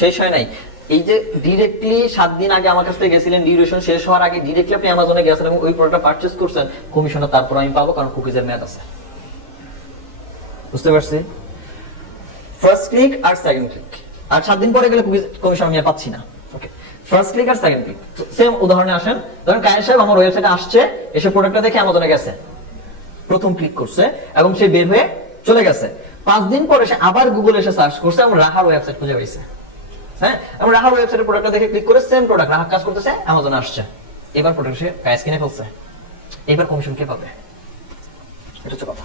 শেষ হয় নাই। এই যে ডিরেক্টলি 7 দিন আগে আমার কাছ থেকে গেছিলেন, ডিউরেশন শেষ হওয়ার আগে ডিরেক্টলি আপনি অ্যামাজনে গেছেন এবং ওই প্রোডাক্টটা পারচেজ করছেন, কমিশনটা তারপর আমি পাবো, কারণ কুকিজের মেয়াদ আছে। বুঝতে পারছি? ফার্স্ট ক্লিক আর সেকেন্ড ক্লিক, আর 7 দিন পরে গেলে কুকিজ কমিশন আমি পাচ্ছি না। ওকে, ফার্স্ট ক্লিক আর সেকেন্ড ক্লিক সেম উদাহরণে আসেন। ধরেন কায়েস সাহেব আমার ওয়েবসাইটে আসছে, এসে প্রোডাক্টটা দেখে অ্যামাজনে গেছে, প্রথম ক্লিক করছে এবং সে বের হয়ে চলে গেছে। 5 দিন পরে সে আবার গুগলে এসে সার্চ করছে এবং রাহার ওয়েবসাইট খুঁজে পাইছে। হ্যাঁ, এবং রাহার ওয়েবসাইটে প্রোডাক্টটা দেখে ক্লিক করে সেম প্রোডাক্ট রাহার কাজ করতেছে, অ্যামাজনে আসছে। এবার প্রোডাক্ট সে কায়েস কিনে ফেলছে, এবার কমিশন কে পাবে? এটা হচ্ছে কথা।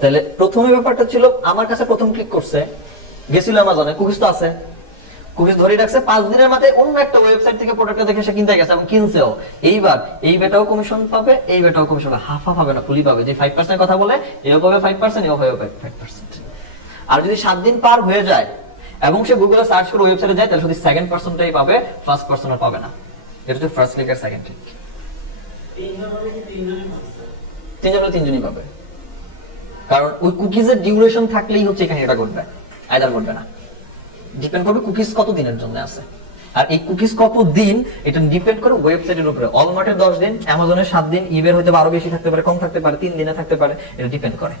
তাহলে প্রথমে ব্যাপারটা ছিল আমার কাছে প্রথম ক্লিক করছে, গেছিল অ্যামাজনে, কুকিজ তো আছে, কুকিজ ধরে রাখছে। 5 দিনের মাথায় অন্য একটা ওয়েবসাইট থেকে প্রোডাক্টটা দেখে সে কিনতে গেছে এবং কিনছেও। এইবার এই বেটাও কমিশন পাবে, এই বেটাও কমিশন পাবে, হাফ হাফ হবে না, ফুলি পাবে। যে 5% কথা বলে এও পাবে 5%, এও পাবে 5%। আর যদি 7 দিন পার হয়ে যায় এবং সে গুগলে সার্চ করে ওয়েবসাইটে যায়, তাহলে শুধু 2% পাবে, 1% আর পাবে না। এটা হচ্ছে ফার্স্ট ক্লিক আর সেকেন্ড ক্লিক। তিনজনই পাবে, কারণ ওই কুকিজের ডিউরেশন থাকলেই হচ্ছে এখানে এটা ঘটবে, আইদার ঘটবে না। ডিপেন্ড করবে কুকিজ কত দিনের জন্য আছে, আর এই কুকিজ কত দিন এটা ডিপেন্ড করে ওয়েবসাইটের উপরে। অলমার্টের 10 দিন, অ্যামাজনের 7 দিন, ইবের হয়তো আরো বেশি থাকতে পারে, কম থাকতে পারে, 3 দিনে থাকতে পারে, এটা ডিপেন্ড করে।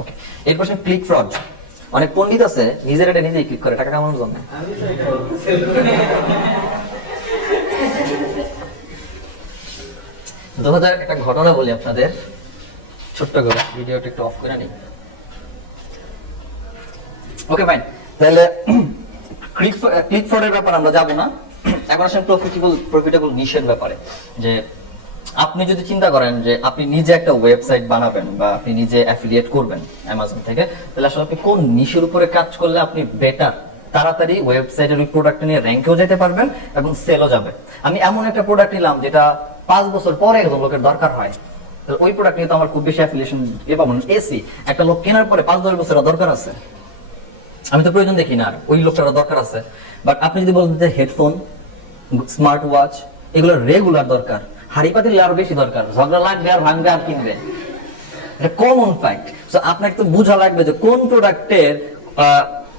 ওকে, এরপর ক্লিক ফ্রড। অনেক পণ্ডিত আছে নিজের এটা নিজেই ক্লিক করে টাকা কামানোর জন্য। একটা ঘটনা বলি আপনাদের, ছোট্ট করে ভিডিওটা একটু অফ করে নিই। ওকে ফাইন, তাহলে ক্লিক ফ্রডের ব্যাপারে আমরা যাব না, এখন আসেন প্রফিটেবল নিশের ব্যাপারে। যে আপনি যদি চিন্তা করেন যে আপনি নিজে একটা ওয়েবসাইট বানাবেন বা আপনি নিজে অ্যাফিলিয়েট করবেন অ্যামাজন থেকে, তাহলে আসলে আপনি কোন নিশের উপরে কাজ করলে আপনি বেটার তাড়াতাড়ি ওয়েবসাইটের ওই প্রোডাক্ট নিয়ে র্যাঙ্কেও যেতে পারবেন এবং সেলও যাবে। আমি এমন একটা প্রোডাক্ট নিলাম যেটা 5 বছর পরে একজন লোকের দরকার হয়, তাহলে ওই প্রোডাক্ট নিয়ে তো আমার খুব বেশি অ্যাফিলিয়েশন পাবো না। এসি একটা লোক কেনার পরে 5-10 বছর দরকার আছে, আমি তো প্রয়োজন দেখি না, আর ওই লোকটার দরকার আছে। বাট আপনি যদি বলেন যে হেডফোন, স্মার্ট ওয়াচ, এগুলো রেগুলার দরকার, হাড়ি পাতিল আরো বেশি দরকার, ঝগড়া লাগবে আর ভাঙবে আর কিনবে, এটা কমন ফ্যাক্ট। সো আপনাকে তো বোঝা লাগবে যে কোন প্রোডাক্টের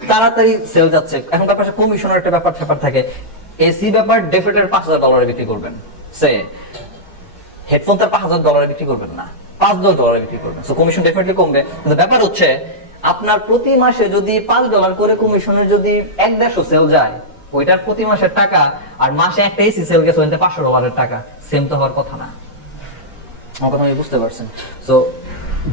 তাড়াতাড়ি সেল যাচ্ছে। এখন ব্যাপারটা কমিশনের একটা ব্যাপার থাকে। এসি ব্যাপার ডেফিনেটর $5,000 বিক্রি করবেন, সে হেডফোন তার $5,000 বিক্রি করবেন না, $5,000 বিক্রি করবেন। সো কমিশন ডেফিনেটলি কমবে। কিন্তু ব্যাপার হচ্ছে আপনার প্রতি মাসে যদি $5 করে কমিশনের যদি 1-1.5 সেল যায়, ওইটার প্রতি মাসের টাকা আর মাসে একটা এসি সেল গেছে ওইটা $500 টাকা, সেম তো হওয়ার কথা না। আমার কথা বুঝতে পারছেন? সো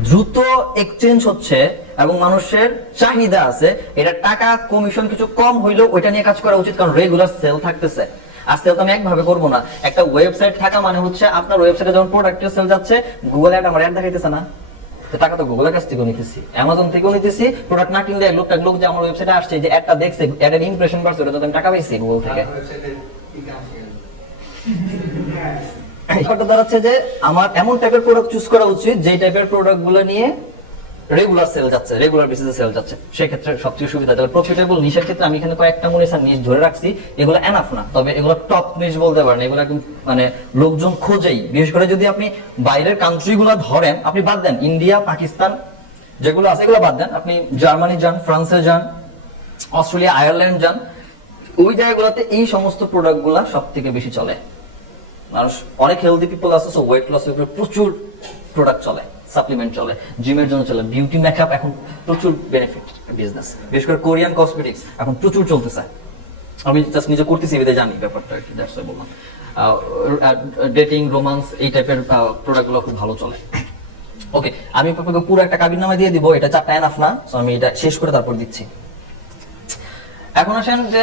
দ্রুত এক্সচেঞ্জ হচ্ছে এবং মানুষের চাহিদা আছে, এটা টাকা কমিশন কিছু কম হইলেও ওইটা নিয়ে কাজ করা উচিত, কারণ রেগুলার সেল থাকতেছে। আর সেল তো আমি একভাবে করবো না, একটা ওয়েবসাইট থাকা মানে হচ্ছে আপনার ওয়েবসাইটে যখন প্রোডাক্টের সেল যাচ্ছে, গুগল অ্যাড আমার অ্যাড দেখাইতেছে না, তো টাকা তো গুগলের কাছ থেকেও নিতেছি, অ্যামাজন থেকেও নিতেছি। প্রোডাক্ট না কিনলে লোক যে আমার ওয়েবসাইটে আসছে, যে অ্যাডটা দেখছে, অ্যাডের ইমপ্রেশন বাড়ছে, ওটা তো আমি টাকা পাইছি গুগল থেকে। ব্যাপারটা দাঁড়াচ্ছে যে আমার এমন টাইপের প্রোডাক্ট চুজ করা উচিত যে টাইপের প্রোডাক্ট গুলো নিয়ে রেগুলার সেল যাচ্ছে, রেগুলার বেসিসে সেল যাচ্ছে, সেই ক্ষেত্রে সবচেয়ে সুবিধা। তবে প্রফিটেবল নিশের ক্ষেত্রে আমি এখানে কয়েকটা মনিসার নিশ ধরে রাখছি, এগুলো এনাফ না, তবে এগুলো টপ নিশ বলতে পারেন। এগুলো একদম মানে লোকজন খোঁজেই, বিশেষ করে যদি আপনি বাইরের কান্ট্রিগুলো ধরেন, আপনি বাদ দেন ইন্ডিয়া, পাকিস্তান যেগুলো আছে এগুলো বাদ দেন, আপনি জার্মানি যান, ফ্রান্সে যান, অস্ট্রেলিয়া, আয়ারল্যান্ড যান, ওই জায়গাগুলোতে এই সমস্ত প্রোডাক্ট গুলা সব থেকে বেশি চলে। মানুষ অনেক হেলদি পিপল আছে, সো ওয়েট লস এর উপরে প্রচুর প্রোডাক্ট চলে, সাপ্লিমেন্ট চলে, জিমের জন্য চলে, বিউটি মেকআপ এখন প্রচুর বেনিফিট বিজনেস, বিশেষ করে কোরিয়ান কসমেটিক্স এখন প্রচুর চলতেছে। আমি জাস্ট নিজে করতেছি এদের জানি ব্যাপারটা আর কি, দ্যাটস ওয়াই বললাম। ডেটিং, রোমান্স এই টাইপের প্রোডাক্টগুলো খুব ভালো চলে। ওকে, আমি আপনাকে পুরো একটা কাবিননামা দিয়ে দিব, এটা 4টা এনাফ না, সো আমি এটা শেষ করে তারপর দিচ্ছি। এখন আসেন যে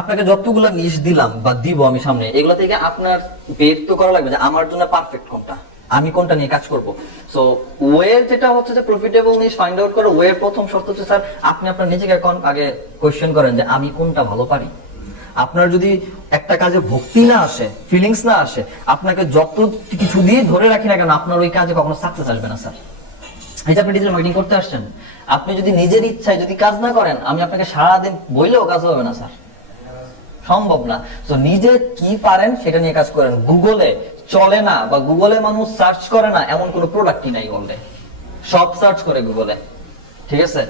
আপনাকে যতগুলো নিশ দিলাম বা দিব আমি সামনে, এগুলো থেকে আপনার বের তো করা লাগবে যে আমার জন্য পারফেক্ট কোনটা, আমি কোনটা নিয়ে কাজ করব। সো ওয়ে যেটা হচ্ছে যে প্রফিটেবল নিশ ফাইন্ড আউট করে, ওয়ের প্রথম শর্ত হচ্ছে স্যার আপনি আপনার নিজেকে আগে কোয়েশ্চেন করেন যে আমি কোনটা ভালো পারি। আপনার যদি একটা কাজে ভক্তি না আসে, ফিলিংস না আসে, আপনাকে যত কিছু দিয়ে ধরে রাখি না কেন, আপনার ওই কাজে কখনো সাকসেস আসবে না স্যার। এই যে আপনি ডিজিটাল মার্কেটিং করতে আসছেন, আপনি যদি নিজের ইচ্ছায় যদি কাজ না করেন, আমি আপনাকে সারাদিন বইলেও কাজ হবে না স্যার, সম্ভব না। তো নিজে কি পারেন সেটা নিয়ে কাজ করেন। গুগলে চলে না বা গুগলে মানুষ সার্চ করে না এমন কোনো প্রোডাক্টই নাই বললে, সব সার্চ করে গুগলে, ঠিক আছে?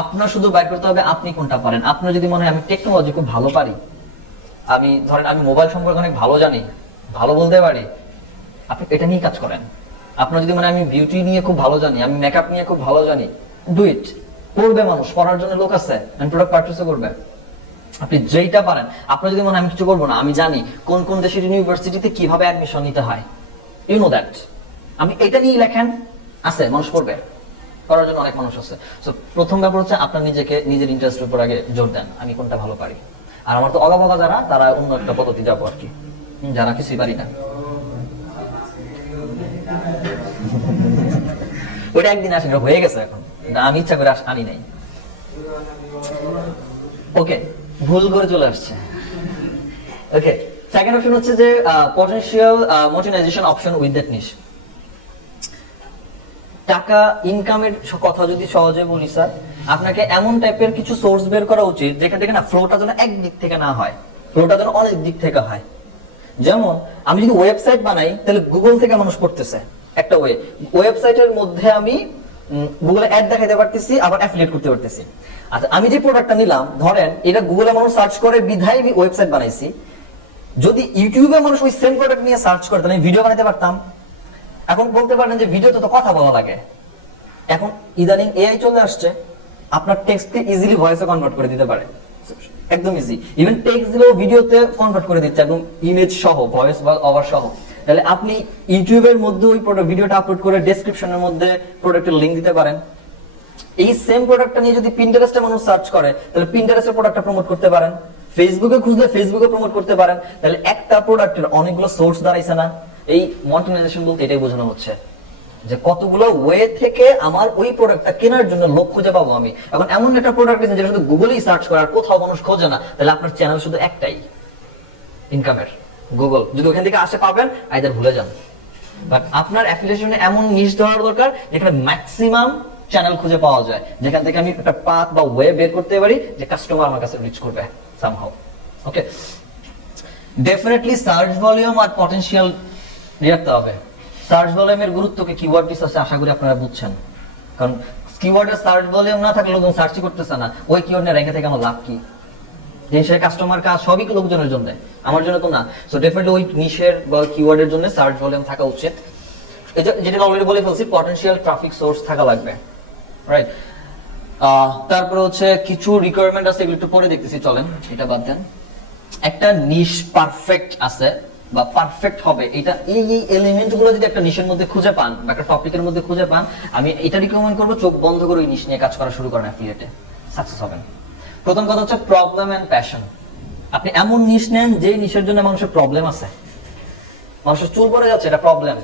আপনার শুধু বাইর করতে হবে আপনি কোনটা পারেন। আপনার যদি মনে হয় আমি টেকনোলজি খুব ভালো পারি, আমি ধরেন আমি মোবাইল সম্পর্কে অনেক ভালো জানি, ভালো বলতে পারি, আপনি এটা নিয়ে কাজ করেন। আপনার যদি মানে আমি বিউটি নিয়ে খুব ভালো জানি, আমি মেকআপ নিয়ে খুব ভালো জানি, ডু ইট। পড়বে মানুষ, পড়ার জন্য লোক আছে, প্রোডাক্ট পারচেজও করবে। আপনি যেইটা পারেন। আপনার যদি মনে হয় আমি কিছু করবো না, আমি জানি কোন কোন দেশের ইউনিভার্সিটিতে কিভাবে অ্যাডমিশন নিতে হয়, ইউ নো দ্যাট, আমি এটা নিয়ে লেখেন, আছে মানুষ পড়বে, করার জন্য অনেক মানুষ আছে। সো প্রথম ব্যাপার হচ্ছে আপনার নিজেকে নিজের ইন্টারেস্টের উপর আগে জোর দেন, আমি কোনটা ভালো পারি। আর আমার তো অগাবগা যারা, তারা অন্য একটা পদ্ধতি যাবো আর কি, যারা কিছুই পারি না। ওইটা একদিন আসেন, হয়ে গেছে এখন, আমি ইচ্ছা করে আনি নাই। ওকে, ভুল করে চলে আসছে। ওকে, সেকেন্ড অপশন হচ্ছে যে potential monetization option with that niche. টাকা ইনকামের কথা যদি সহজে বলি স্যার, আপনাকে এমন টাইপের কিছু সোর্স বের করা উচিত যেখান থেকে না ফ্লোটা যেন এক দিক থেকে না হয়, ফ্লোটা যেন অনেক দিক থেকে হয়। যেমন আমি যদি ওয়েবসাইট বানাই, তাহলে গুগল থেকে মানুষ পড়তেছে একটা ওয়েবসাইটের মধ্যে আমি গুগলে অ্যাড দেখাতে পারতেছি, আবার অ্যাফিলিয়েট করতে পারতেছি। আচ্ছা, আমি যে প্রোডাক্টটা নিলাম, ধরেন এটা গুগলে মানুষ সার্চ করে বিধায় আমি ওয়েবসাইট বানাইছি। যদি ইউটিউবে মানুষ ওই সেম প্রোডাক্ট নিয়ে সার্চ করে, তাহলে আমি ভিডিও বানাতে পারতাম। এখন বলতে পারেন যে ভিডিওতে তো কথা বলা লাগে, এখন ইদানিং এআই চলে আসছে, আপনার টেক্সটকে ইজিলি ভয়েসে কনভার্ট করে দিতে পারে, একদম ইজি। ইভেন টেক্সট দিলেও ভিডিওতে কনভার্ট করে দিচ্ছে, একদম ইমেজ সহ, ভয়েস বা ওভার সহ। তাহলে আপনি ইউটিউবের মধ্যে ওই প্রোডাক্ট ভিডিওটা আপলোড করে ডেসক্রিপশনের মধ্যে প্রোডাক্টের লিংক দিতে পারেন। এই সেম প্রোডাক্টটা নিয়ে যদি পিন্টারেস্টে মানুষ সার্চ করে তাহলে পিন্টারেস্টের প্রোডাক্টটা প্রমোট করতে পারেন, ফেসবুকে খুঁজলে ফেসবুকে প্রমোট করতে পারেন। তাহলে একটা প্রোডাক্টের অনেকগুলো সোর্স দাঁড়াইছে না? এই মনিটাইজেশন বলতে এটাই বোঝানো হচ্ছে যে কতগুলো ওয়ে থেকে আমার ওই প্রোডাক্টটা কেনার জন্য লোক খুঁজে পাবো আমি। এখন এমন একটা প্রোডাক্ট আছে যেটা শুধু গুগলেই সার্চ করে আর কোথাও মানুষ খোঁজে না, তাহলে আপনার চ্যানেল শুধু একটাই ইনকামের, গুগল। যদি ওখান থেকে আসে পাবেন, আইদার ভুলে যান। বাট আপনার অ্যাফিলিয়েশনে এমন নিশ ধরার দরকার যেখানে ম্যাক্সিমাম চ্যানেল খুঁজে পাওয়া যায়, যেখান থেকে আমি একটা পাথ বা ওয়ে বের করতে পারি যে কাস্টমার আমার কাছে রিচ করবে সামহাউ। ওকে, ডেফিনেটলি সার্চ ভলিউম আর পটেনশিয়াল রাখতে হবে। সার্চ ভলিউমের গুরুত্বকে কিওয়ার্ড রিসার্চে আশা করি আপনারা বুঝছেন, কারণ কিওয়ার্ডের সার্চ ভলিউম না থাকলে লোকজন সার্চই করতেছে না। ওই কিওয়ার্ড নিয়ে র্যাঙ্কে থেকে আমার লাভ কি? জিনিসের কাস্টমার কাজ সবই লোকজনের জন্য, আমার জন্য তো না। সো ডেফিনেটলি ওই নিশের বা কিওয়ার্ডের জন্য সার্চ ভলিউম থাকা উচিত। যেটা অলরেডি বলে ফেলছি, পটেনশিয়াল ট্রাফিক সোর্স থাকা লাগবে, রাইট? তারপরে হচ্ছে কিছু রিকোয়ারমেন্ট আছে, এগুলো একটু পরে দেখতেছি, চলেন এটা বাদ দেন। একটা নিশ পারফেক্ট আছে বা পারফেক্ট হবে, এটা এই এলিমেন্ট গুলো যদি একটা নিশের মধ্যে খুঁজে পান বা একটা টপিকের মধ্যে খুঁজে পান, আমি এটা রিকমেন্ড করবো চোখ বন্ধ করে ওই নিশ নিয়ে কাজ করা শুরু করেন, অ্যাফিলিয়েটে সাকসেস হবেন। প্রথম কথা হচ্ছে প্রবলেম এন্ড প্যাশন। আপনি এমন নিশ নেন যে নিশের জন্য মানুষের প্রবলেম আছে, মানুষের চুল পড়ে যাচ্ছে, এটা প্রবলেম,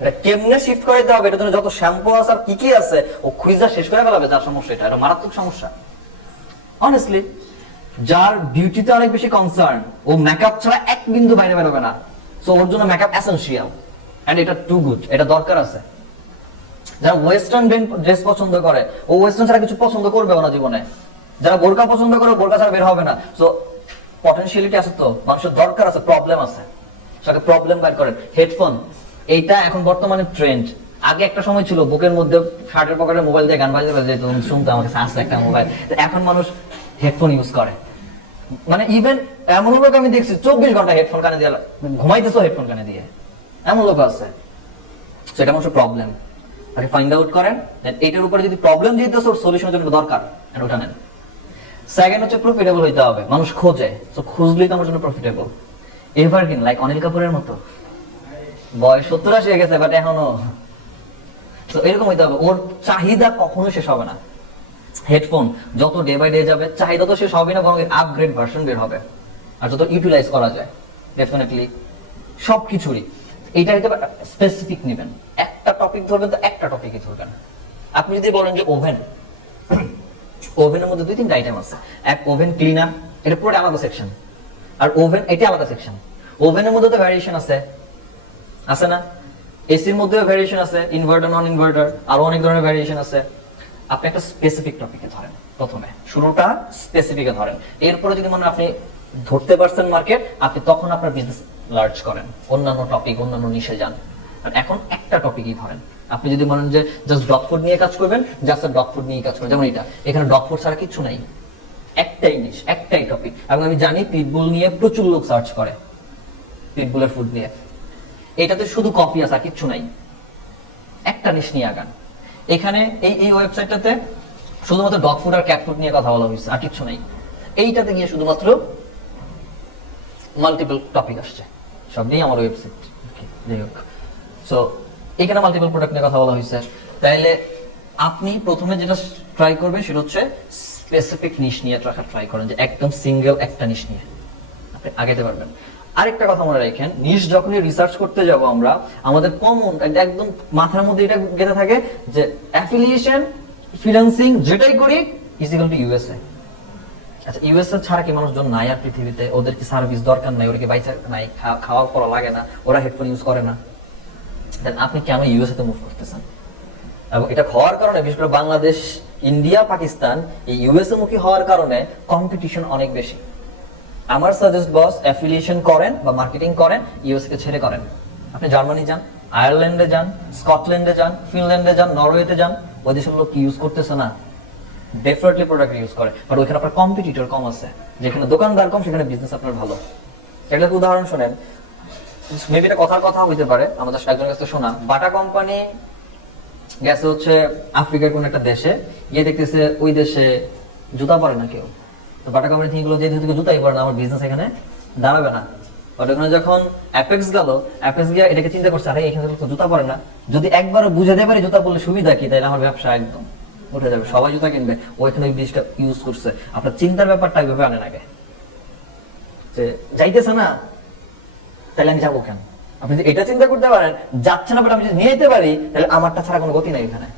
এটা কেমনে শিফট করে দিতে হবে, এটার জন্য যত শ্যাম্পু আছে আর কি কি আছে ও খুঁজা শেষ করে ফেলাবে। যার সমস্যা এটা মারাত্মক সমস্যা অনেস্টলি। যার বিউটিতে অনেক বেশি কনসার্ন, ও মেকআপ ছাড়া এক বিন্দু বাইরে বেরোবে না। সো ওর জন্য মেকআপ এসেনশিয়াল এন্ড এটা টু গুড, এটা দরকার আছে। যারা ওয়েস্টার্ন ড্রেস পছন্দ করে, ও ওয়েস্টার্ন ছাড়া কিছু পছন্দ করবে না জীবনে। যারা বোরকা পছন্দ করে, বোরকা ছাড়া বের হবে না। সো পটেনশিয়ালিটি আছে, তো মানুষের দরকার আছে, প্রবলেম আছে, সেটাকে প্রবলেম বাইর করেন। হেডফোন, এইটা এখন বর্তমানে ট্রেন্ড। আগে একটা সময় ছিল বুকের মধ্যে শার্টের পকেটে মোবাইল দিয়ে গান বাজাতে যেত, শুনতে আমার কাছে আসছে একটা মোবাইল। এখন মানুষ হেডফোন ইউজ করে, মানে ইভেন এমন লোক আমি দেখছি 24 ঘন্টা হেডফোন কানে দিয়ে ঘুমাইতেছো, হেডফোন কানে দিয়ে, এমন লোক আছে। সেটা মানুষের প্রবলেম, তাকে ফাইন্ড আউট করেন। এটার উপরে যদি প্রবলেম যেহেতু সলিউশনের জন্য দরকার, ওটা নেন। সেকেন্ড হচ্ছে প্রফিটেবল হইতে হবে, মানুষ খোঁজে, তো খুঁজলেই তো আমার জন্য প্রফিটেবল। এভারগ্রিন, লাইক অনিল কাপুরের মতো, বয়স 70-80 হয়ে গেছে বাট এখনো তো এরকম হইতে হবে। ওর চাহিদা কখনো শেষ হবে না। হেডফোন যত ডে বাই ডে যাবে, চাহিদা তো শেষ হবে না, বরং আপগ্রেড ভার্সন বের হবে। আর যত ইউটিলাইজ করা যায় ডেফিনেটলি সবকিছুরই। এইটা হয়তো স্পেসিফিক নেবেন, একটা টপিক ধরবেন তো একটা টপিকই ধরবেন। আপনি যদি বলেন যে ওভেন, ওভেনের মধ্যে 2-3টা আইটেম আছে। এক ওভেন ক্লিনার, এটা পুরো আলাদা সেকশন, আর ওভেন এটা আলাদা সেকশন। ওভেনের মধ্যে তো ভ্যারিয়েশন আছে, আছে না? এসির মধ্যেও ভ্যারিয়েশন আছে, ইনভার্টার নন ইনভার্টার, আরো অনেক ধরনের ভ্যারিয়েশন আছে। আপনি একটা স্পেসিফিক টপিকে ধরেন, প্রথমে শুরুটা স্পেসিফিকে ধরেন। এরপরে যদি মনে আপনি ধরতে পারছেন মার্কেট, আপনি তখন আপনার বিজনেস লার্জ করেন, অন্যান্য টপিক অন্যান্য নিশে যান। আর এখন একটা টপিকই ধরেন। আপনি যদি বলেন যে জাস্ট ডগ ফুড নিয়ে কাজ করবেন, জাস্ট ডগ ফুড নিয়ে কাজ করবেন, যেমন এটা, এখানে ডগ ফুড ছাড়া কিছু নাই, একটাই নিশ, একটাই টপিক। এবং আমি জানি পিটবুল নিয়ে প্রচুর লোক সার্চ করে, পিটবুলের ফুড নিয়ে। এটাতে শুধু কফি আছে আর কিচ্ছু নাই, একটা নিশ নিয়ে আগান। এখানে এই ওয়েবসাইটটাতে শুধুমাত্র ডগ ফুড আর ক্যাট ফুড নিয়ে কথা বলা হয়েছে, আর কিচ্ছু নাই। এইটাতে গিয়ে শুধুমাত্র মাল্টিপল টপিক আসছে, সব নিয়ে আমার ওয়েবসাইট। যাই হোক, সো এখানে মাল্টিপল প্রোডাক্ট নিয়ে কথা বলা হয়েছে। তাইলে আপনি প্রথমে যেটা ট্রাই করবেন সেটা হচ্ছে স্পেসিফিক নিশ নিয়ে রাখার ট্রাই করেন, যে একদম সিঙ্গেল একটা নিশ নিয়ে আপনি আগাতে পারবেন। আরেকটা কথা মনে রাখেন, নিশ যখনই রিসার্চ করতে যাব আমরা, আমাদের কমন একদম মাথার মধ্যে এটা গেঁথে থাকে যে অ্যাফিলিয়েশন, ফ্রিল্যান্সিং যেটাই করি ইজিক্যাল টু ইউএসএ। আচ্ছা, ইউএসএ ছাড়া কি মানুষজন নাই আর পৃথিবীতে? ওদের কি সার্ভিস দরকার নাই? ওরা কি বাইচা নাই? খাওয়া পড়া লাগে না? ওরা হেডফোন ইউজ করে না? দেন আপনি কেন ইউএসএ তে মুভ করতেছেন? এবং এটা হওয়ার কারণে, বিশেষ করে বাংলাদেশ, ইন্ডিয়া, পাকিস্তান এই ইউএসএ মুখী হওয়ার কারণে কম্পিটিশন অনেক বেশি। আমার সাজেস্ট বস, অ্যাফিলিয়েশন করেন বা মার্কেটিং করেন, ইউএসএ কে ছেড়ে করেন। আপনি জার্মানি যান, আয়ারল্যান্ডে যান, স্কটল্যান্ডে যান, ফিনল্যান্ডে যান, নরওয়েতে যান, ওই দেশের লোক কি ইউজ করতেছে না? ডেফিনেটলি প্রোডাক্ট ইউজ করে, বাট ওইখানে আপনার কম্পিটিটর কম আছে। যেখানে দোকানদার কম, সেখানে বিজনেস আপনার ভালো। একটা উদাহরণ শোনেন, মেবি এটা কথার কথা হইতে পারে, আমাদের একজনের কাছে শোনা। বাটা কোম্পানি গেছে হচ্ছে আফ্রিকার কোন একটা দেশে, গিয়ে দেখতেছে ওই দেশে জুতা পরে না কেউ। তো বাটা কোম্পানি থেকে যে জুতাই পরে না, আমার বিজনেস এখানে দাঁড়াবে না। বাট ওখানে যখন অ্যাপেক্স গেল, অ্যাপেক্স গিয়ে এটাকে চিন্তা করছে, আরে এখানে তো জুতা পরে না, যদি একবার বুঝাতে পারি জুতা পরলে সুবিধা কি, তাহলে আমার ব্যবসা একদম উঠে যাবে, সবাই জুতা কিনবে, ওইখানে ওই জিনিসটা ইউজ করছে। আপনার চিন্তার ব্যাপারটা এইভাবে আনেন আগে, যে যাইতেছে না তাহলে আমি যাবো কেন। আপনি যদি এটা চিন্তা করতে পারেন যাচ্ছে না বাট আমি যদি নিয়ে যেতে পারি, তাহলে আমারটা ছাড়া কোনো গতি নাই এখানে,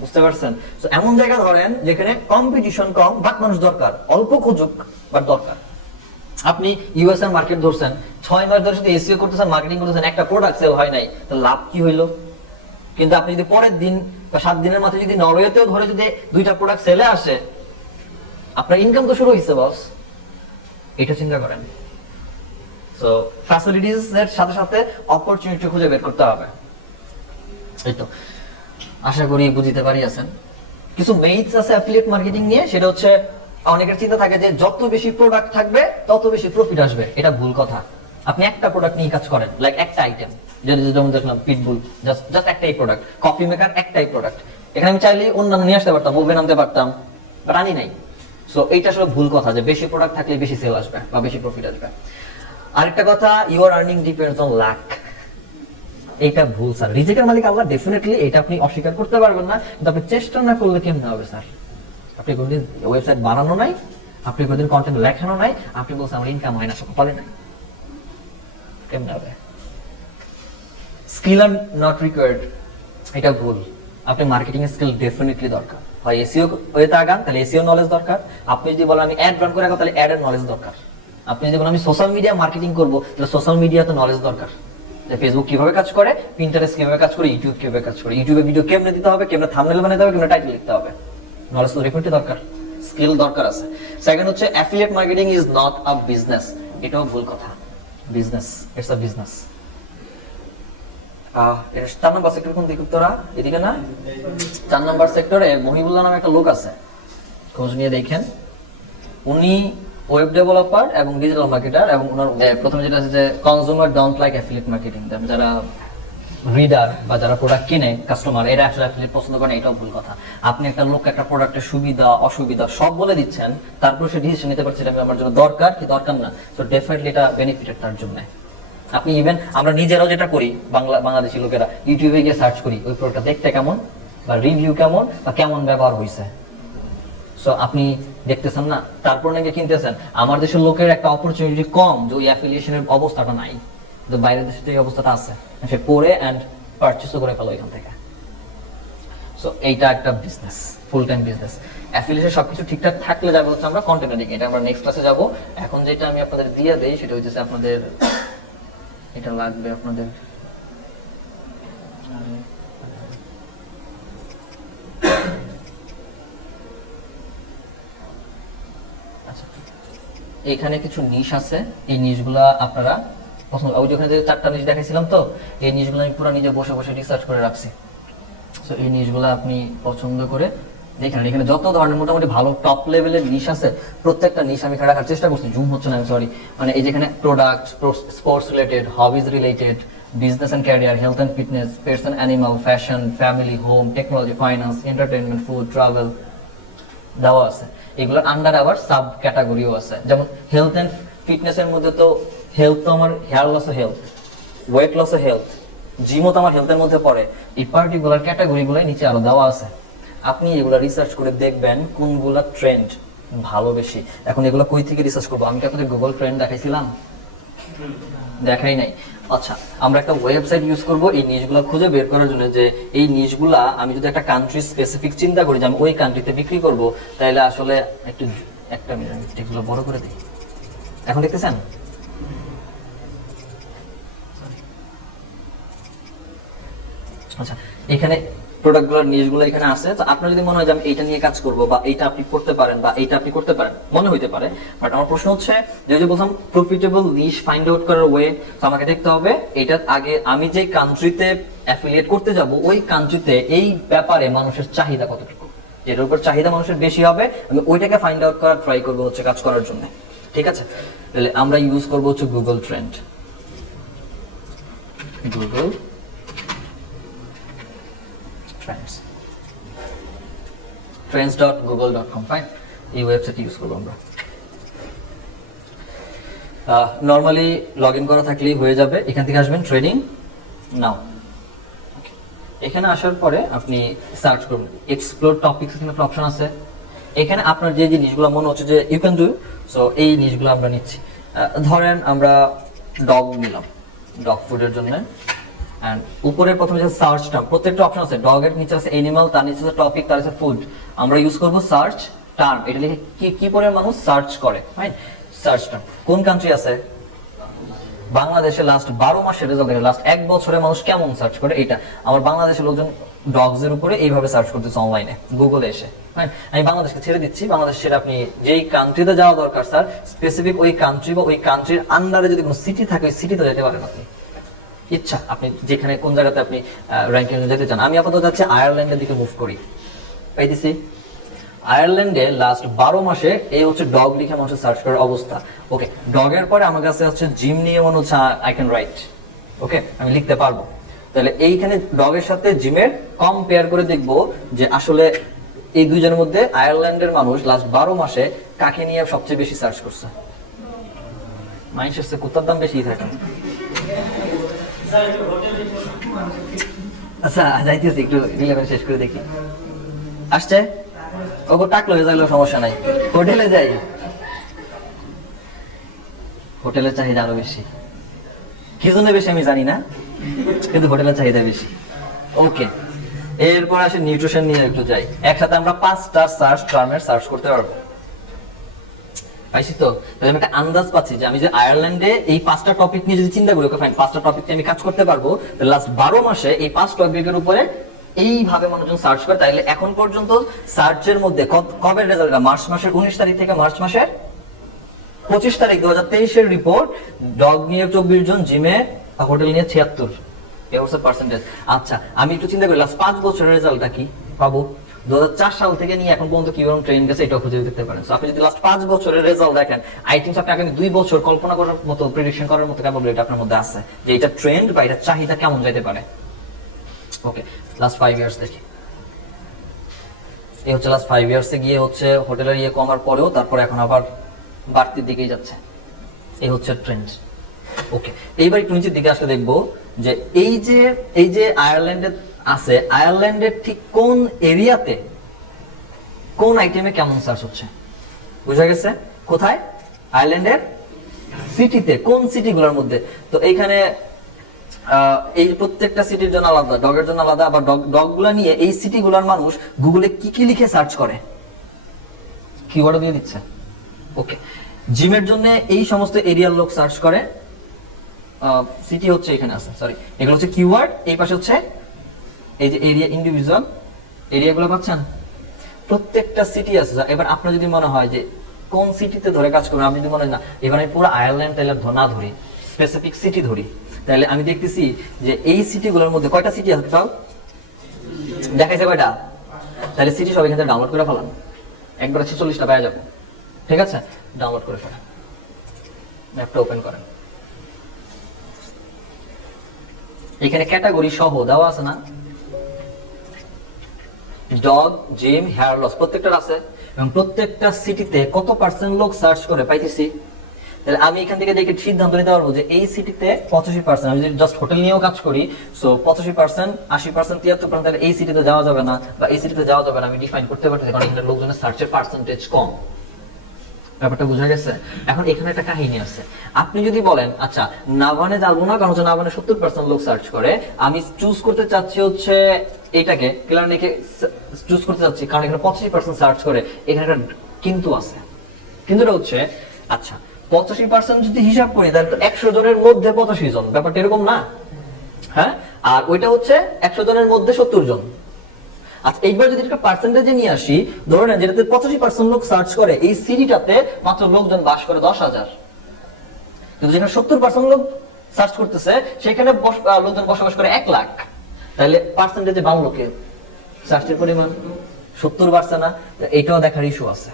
বুঝতে পারছেন? তো এমন জায়গা ধরেন যেখানে কম্পিটিশন কম বাট মানুষ দরকার, অল্প খুঁজুক বাট দরকার। আপনি ইউএস এর মার্কেট ধরছেন, 6 মাস ধরে শুধু এসইও করতেছেন, মার্কেটিং করতেছেন, একটা প্রোডাক্ট সেল হয় নাই, তো লাভ কি হইলো? কিন্তু আপনি যদি পরের দিন বা 7 দিনের মাথায় যদি নরওয়েতেও ধরে যদি 2টা প্রোডাক্ট সেলে আসে, আপনার ইনকাম তো শুরু হইছে বস। এটা চিন্তা করেন। সো ফ্যাসিলিটিস এর সাথে সাথে অপরচুনিটি খুঁজে বের করতে হবে। এই তো আশা করি বুঝতে পারি আছেন। কিছু মেইটস আছে অ্যাফিলিয়েট মার্কেটিং নিয়ে, সেটা হচ্ছে অনেকের চিন্তা থাকে যে যত বেশি প্রোডাক্ট থাকবে তত বেশি প্রফিট আসবে। এটা ভুল কথা। আপনি একটা প্রোডাক্ট নিয়ে কাজ করেন, লাইক একটা আইটেম, যেমন দেখলাম পিটবুল, জাস্ট একটাই প্রোডাক্ট, কফি মেকার একটাই প্রোডাক্ট। এখানে আমি চাইলেই অন্যান্য নিয়ে আসতে পারতাম, ওভেন আনতে পারতাম, বাট আনি নাই। সো এইটা আসলে ভুল কথা যে বেশি প্রোডাক্ট থাকলে বেশি সেল আসবে বা বেশি প্রফিট আসবে। আরেকটা কথা, your earning depends on lakh. এটা ভুল স্যার। রিজিকের মালিক আল্লাহ, ডেফিনেটলি এটা আপনি অস্বীকার করতে পারবেন না, কিন্তু আপনি চেষ্টা না করলে কেমনে হবে স্যার? আপনি কোনদিন ওয়েবসাইট বানানো নাই, আপনি কোনদিন কন্টেন্ট লেখানো নাই, আপনি বলছেন আমার ইনকাম হয় না, সকালে নাই, কেমনে হবে? স্কিল আর নট রিকোয়ার্ড, এটা ভুল। আপনি মার্কেটিং স্কিল ডেফিনেটলি দরকার। হয় এসইও হইতে আগান, তাহলে এসইও নলেজ দরকার। আপনি যদি বলেন আমি অ্যাড রান করে আগাবো, তাহলে অ্যাড এর নলেজ দরকার। আপনি যদি বলেন আমি সোশ্যাল মিডিয়া মার্কেটিং করবো, তাহলে সোশ্যাল মিডিয়াতে নলেজ দরকার। ফেসবুক কিভাবে কাজ করে, পিন্টারেস্ট কিভাবে কাজ করে, ইউটিউব কিভাবে কাজ করে, ইউটিউবে ভিডিও কেমনে দিতে হবে, কেমনে থাম্বনেল বানাতে হবে, কেমনে টাইটেল লিখতে হবে, নলেজ তো ডেফিনেটলি দরকার, স্কিল দরকার আছে। সেকেন্ড হচ্ছে affiliate marketing is not a business. এটাও ভুল কথা। Business, it's a business. 4 number sector কোন দিকে উত্তরা? এদিকে না? 4 নম্বর সেক্টরে মহিবুল্লাহ নামে একটা লোক আছে, খোঁজ নিয়ে দেখেন। উনি ওয়েব ডেভেলপার এবং ডিজিটাল মার্কেটার, এবং ওনার প্রথমে যেটা আছে যে consumer don't like affiliate marketing. যারা রিডার বা যারা প্রোডাক্ট কিনে কাস্টমার, এরা আসলে অ্যাফিলিয়েট পছন্দ করে না, এটাও ভুল কথা। আপনি একটা লোক একটা প্রোডাক্টের সুবিধা অসুবিধা সব বলে দিচ্ছেন, তারপর সে ডিসিশন নিতে পারছে এটা আমার জন্য দরকার কি দরকার না, তো ডেফিনেটলি এটা বেনিফিটেড তার জন্য। আপনি ইভেন আমরা নিজেরাও যেটা করি, বাংলাদেশি লোকেরা ইউটিউবে গিয়ে সার্চ করি ওই প্রোডাক্টটা দেখতে কেমন বা রিভিউ কেমন বা কেমন ব্যবহার হয়েছে। সো আপনি দেখতেছেন না, তারপর নাকি কিনতেছেন। আমার দেশের লোকের একটা অপরচুনিটি কম যে ওই অ্যাফিলিয়েশনের অবস্থাটা নাই, কিন্তু বাইরের দেশে এই অবস্থাটা আছে, সে পড়ে এন্ড পারচেজও করে ফেলো এখান থেকে। সো এইটা একটা business, full time business. Affiliation সবকিছু ঠিকঠাক থাকলে যাবে হচ্ছে আমরা কন্টেন্ট এডিটিং, এটা আমরা নেক্সট ক্লাসে যাব। এখন যেটা আমি আপনাদের দিয়ে দেই সেটা হচ্ছে আপনাদের এটা লাগবে আপনাদের এখানে কিছু নিশ আছে, এই নিশগুলা আপনারা পছন্দ, ওই যেখানে যে 4টা নিশ দেখাইছিলাম, তো এই নিশগুলো আমি পুরো নিজে বসে বসে রিসার্চ করে রাখছি। সো এই নিশগুলো আপনি পছন্দ করে দেখেন। এখানে যত ধরনের মোটামুটি ভালো টপ লেভেলের নিশ আছে, প্রত্যেকটা নিশ আমি এখানে রাখার চেষ্টা করছি। জুম হচ্ছে না, আমি সরি। মানে এই যেখানে product, sports related, hobbies related, business and career, health and fitness, pets and animal, fashion, family, home, technology, finance, entertainment, food, travel দেওয়া আছে। এগুলোর আন্ডার আবার সাব ক্যাটাগরিও আছে। যেমন হেলথ এন্ড ফিটনেস এর মধ্যে তো হেলথ তো আমার হেয়ার লস ও হেলথ, ওয়েট লস ও হেলথ, জিমও তো আমার হেলথের মধ্যে পড়ে। এই পার্টিকুলার ক্যাটাগরিগুলো নিচে আরো দেওয়া আছে। আপনি এগুলা রিসার্চ করে দেখবেন কোনগুলা ট্রেন্ড ভালো বেশি। এখন এগুলো কই থেকে রিসার্চ করবো? আমি কি আপনাদের গুগল ট্রেন্ড দেখাইছিলাম? দেখাই নাই। আচ্ছা, আমরা একটা ওয়েবসাইট ইউজ করব এই নিশগুলো খুঁজে বের করার জন্য, যে এই নিশগুলা আমি যদি একটা কান্ট্রি স্পেসিফিক চিন্তা করি যে আমি ওই কান্ট্রিতে বিক্রি করব, তাহলে আসলে একটা মিনিট এগুলো বড় করে দিই। এখন দেখতেছেন? আচ্ছা, এখানে প্রোডাক্টগুলোর নিশগুলো এখানে আছে। তো আপনার যদি মনে হয় যে আমি এইটা নিয়ে কাজ করব বা এইটা আপনি করতে পারেন বা এইটা আপনি করতে পারেন, মনে হইতে পারে। বাট আমার প্রশ্ন হচ্ছে যে বললাম প্রফিটেবল নিশ ফাইন্ড আউট করার ওয়ে, তো আমাকে দেখতে হবে এটার আগে আমি যে কান্ট্রিতে অ্যাফিলিয়েট করতে যাব ওই কান্ট্রিতে এই ব্যাপারে মানুষের চাহিদা কতটুকু, যেটার উপর চাহিদা মানুষের বেশি হবে আমি ওইটাকে ফাইন্ড আউট করার ট্রাই করবো হচ্ছে কাজ করার জন্য। ঠিক আছে, তাহলে আমরা ইউজ করবো হচ্ছে Google trend. Google trends.google.com, fine. এই ওয়েবসাইট ইউজ করবো আমরা। নরমালি লগ ইন করা থাকলেই হয়ে যাবে। এখান থেকে আসবেন ট্রেনিং নাও। এখানে আসার পরে আপনি সার্চ করুন এক্সপ্লোর টপিকস, এখানে একটা অপশন আছে। এখানে আপনার যে জিনিসগুলো মনে হচ্ছে যে ইউ ক্যান ডু, সো এই জিনিসগুলো আমরা নিচ্ছি। ধরেন আমরা ডগ নিলাম, ডগ ফুডের জন্য। এন্ড উপরে প্রথমে যে সার্চ টার্ম, প্রত্যেকটা অপশন আছে। ডগ এর নিচে আছে এনিমাল, তার নিচে আছে টপিক, তার আছে ফুড। আমরা ইউজ করব সার্চ টার্ম। এটা লিখে কি করে মানুষ সার্চ করে, রাইট? সার্চ টার্ম কোন কান্ট্রি আছে, বাংলাদেশে লাস্ট 12 মাসের রেজাল্ট দেখে লাস্ট 1 বছরে মানুষ কেমন সার্চ করে, এটা আমার বাংলাদেশের লোকজন ডগস এর উপরে এইভাবে সার্চ করতেছে অনলাইনে গুগলে এসে। আমি বাংলাদেশকে ছেড়ে দিচ্ছি, বাংলাদেশ ছেড়ে আপনি যেই কান্ট্রিতে যাওয়া দরকার স্যার, স্পেসিফিক ওই কান্ট্রি বা ওই কান্ট্রির আন্ডারে যদি কোনো সিটি থাকে ওই সিটিতে যেতে পারেন আপনি, ইচ্ছা আপনি যেখানে কোন জায়গাতে আপনি র্যাঙ্কিং যেতে চান। আমি আপাতত যাচ্ছি আয়ারল্যান্ডের দিকে মুভ করি, পাইতেছি আয়ারল্যান্ডে লাস্ট 12 মাসে এই হচ্ছে ডগ লিখে মানুষের সার্চ করার অবস্থা। ওকে, ডগের পরে আমার কাছে হচ্ছে জিম নিয়ে মনে হচ্ছে আই ক্যান রাইট, ওকে আমি লিখতে পারবো। তাহলে এইখানে ডগের সাথে জিমের কম্পেয়ার করে দেখব যে আসলে এই দুইজনের মধ্যে আয়ারল্যান্ডের মানুষ লাস্ট 12 মাসে কাকে নিয়ে সবচেয়ে বেশি সার্চ করছে। মানুষের কুত্তার দাম বেশি থাকে। আচ্ছা যাইতেছি, একটু রিলেভেন্ট শেষ করে দেখি। আসছে ওকে টাকলো হয়ে যাইলেও সমস্যা নাই। হোটেলে যাই, হোটেলের চাহিদা আরো বেশি। কি জন্য বেশি আমি জানি না, কিন্তু হোটেলের চাহিদা বেশি। ওকে, এরপর আসে নিউট্রিশন নিয়ে একটু যাই। একসাথে আমরা 5টা সার্চ টার্মের সার্চ করতে পারবো, পাইছি তো? তাহলে আমি একটা আন্দাজ পাচ্ছি যে আমি যে আয়ারল্যান্ডে এই 5টা টপিক নিয়ে যদি চিন্তা করি, ওকে ফাইন 5টা টপিক নিয়ে আমি কাজ করতে পারবো। লাস্ট 12 মাসে এই 5 টপিকের উপরে এইভাবে মানুষজন সার্চ করে। তাইলে এখন পর্যন্ত সার্চের মধ্যে কবে রেজাল্ট, মার্চ মাসের 19 তারিখ থেকে মার্চ মাসের 25 তারিখ 2023 এর রিপোর্ট, ডগ নিয়ে 24 জন, জিমে হোটেল নিয়ে 76, এই হচ্ছে পার্সেন্টেজ। আচ্ছা আমি একটু চিন্তা করি লাস্ট 5 বছরের রেজাল্টটা কি পাবো। 2004 সাল থেকে নিয়ে এখন পর্যন্ত কিরকম ট্রেন গেছে এটাও খুঁজে দেখতে পারেন। সো আপনি যদি লাস্ট 5 বছরের রেজাল্ট দেখেন, আই থিংক আপনি আগামী 2 বছর কল্পনা করার মতো, প্রেডিকশন করার মতো ক্যাপাবিলিটি আপনার মধ্যে আছে যে এটা ট্রেন্ড বা এটা চাহিদা কেমন যেতে পারে। ওকে, লাস্ট 5 ইয়ার্স দেখি। এই হচ্ছে লাস্ট 5 ইয়ার্সে গিয়ে হচ্ছে হোটেলের ইয়ে কমার পরেও তারপর এখন আবার বাড়তির দিকেই যাচ্ছে। এই হচ্ছে ট্রেন্ড। ওকে, এইবার একটু নিচের দিকে আসলে দেখবো যে এই যে আয়ারল্যান্ডে আছে, আয়ারল্যান্ডের ঠিক কোন এরিয়াতে কোন আইটেমে কেমন সার্চ হচ্ছে বুঝা গেছে। কোথায়? আয়ারল্যান্ডের সিটিতে, কোন সিটিগুলোর মধ্যে। তো এইখানে এই প্রত্যেকটা সিটির জন্য আলাদা, ডগের জন্য আলাদা। আবার ডগগুলো নিয়ে এই সিটিগুলোর মানুষ গুগলে কি লিখে সার্চ করে, কিওয়ার্ড দিয়ে দিচ্ছে। ওকে, জিমের জন্য এই সমস্ত এরিয়ার লোক সার্চ করে। সিটি হচ্ছে এখানে আছে, সরি এগুলো হচ্ছে কিওয়ার্ড। এই পাশে হচ্ছে এই যে এরিয়া, ইন্ডিভিজুয়াল এরিয়াগুলো পাচ্ছেন, প্রত্যেকটা সিটি আছে। এবার আপনার যদি মনে হয় যে কোন সিটিতে ধরে কাজ করবেন, আপনি যদি মনে হয় না এবার আমি পুরো আয়ারল্যান্ড তাহলে না ধরি, স্পেসিফিক সিটি ধরি, তাহলে আমি দেখতেছি যে এই সিটিগুলোর মধ্যে কয়টা সিটি আছে তাও দেখাইছে কয়টা। তাহলে সিটি সব এখান থেকে ডাউনলোড করে ফেলান, একবারে 46টা পাওয়া যাবে। ঠিক আছে, ডাউনলোড করে ফেলেন, ম্যাপটা ওপেন করেন। এখানে ক্যাটাগরি সহ দেওয়া আছে না, ডগ, জিম, হেয়ার লস প্রত্যেকটা আছে, এবং প্রত্যেকটা সিটিতে কত পার্সেন্ট লোক সার্চ করে পাইতেছি। তাহলে আমি এখান থেকে দেখে সিদ্ধান্ত নিতে পারবো যে এই সিটিতে 85%, আমি যদি জাস্ট হোটেল নিয়েও কাজ করি, সো 85%, 80%, 73%, তাহলে এই সিটিতে যাওয়া যাবে না বা এই সিটিতে যাওয়া যাবে না, আমি ডিফাইন করতে পারতেছি, কারণ এখানে লোকজনের সার্চের পার্সেন্টেজ কম। ব্যাপারটা বোঝা গেছে? এখন এখানে একটা কাহিনী আছে। আপনি যদি বলেন আচ্ছা নাভানে যাবো না, কারণ হচ্ছে নাভানে 70% লোক সার্চ করে, আমি চুজ করতে চাচ্ছি হচ্ছে এটাকে, ক্লার্নিকে চুজ করতে চাচ্ছি কারণ এখানে 85% সার্চ করে, এখানে একটা কিন্তু আছে। কিন্তুটা হচ্ছে আচ্ছা 85% যদি হিসাব করি তাহলে তো 100 জনের মধ্যে 85 জন, ব্যাপারটা এরকম না? হ্যাঁ, আর ওইটা হচ্ছে 100 জনের মধ্যে 70 জন। আচ্ছা এইবার যদি একটা পার্সেন্টেজে নিয়ে আসি, ধরে নেন যেটাতে 85% লোক সার্চ করে, এই সিটিটাতে মাত্র লোকজন বাস করে 10,000, কিন্তু যেখানে 70% লোক সার্চ করতেছে সেখানে লোকজন বসবাস করে 1 লাখ। তাহলে পার্সেন্টেজে বাড়লো কে? সার্চের পরিমাণ 70 বাড়ছে না? এইটাও দেখার ইস্যু আছে।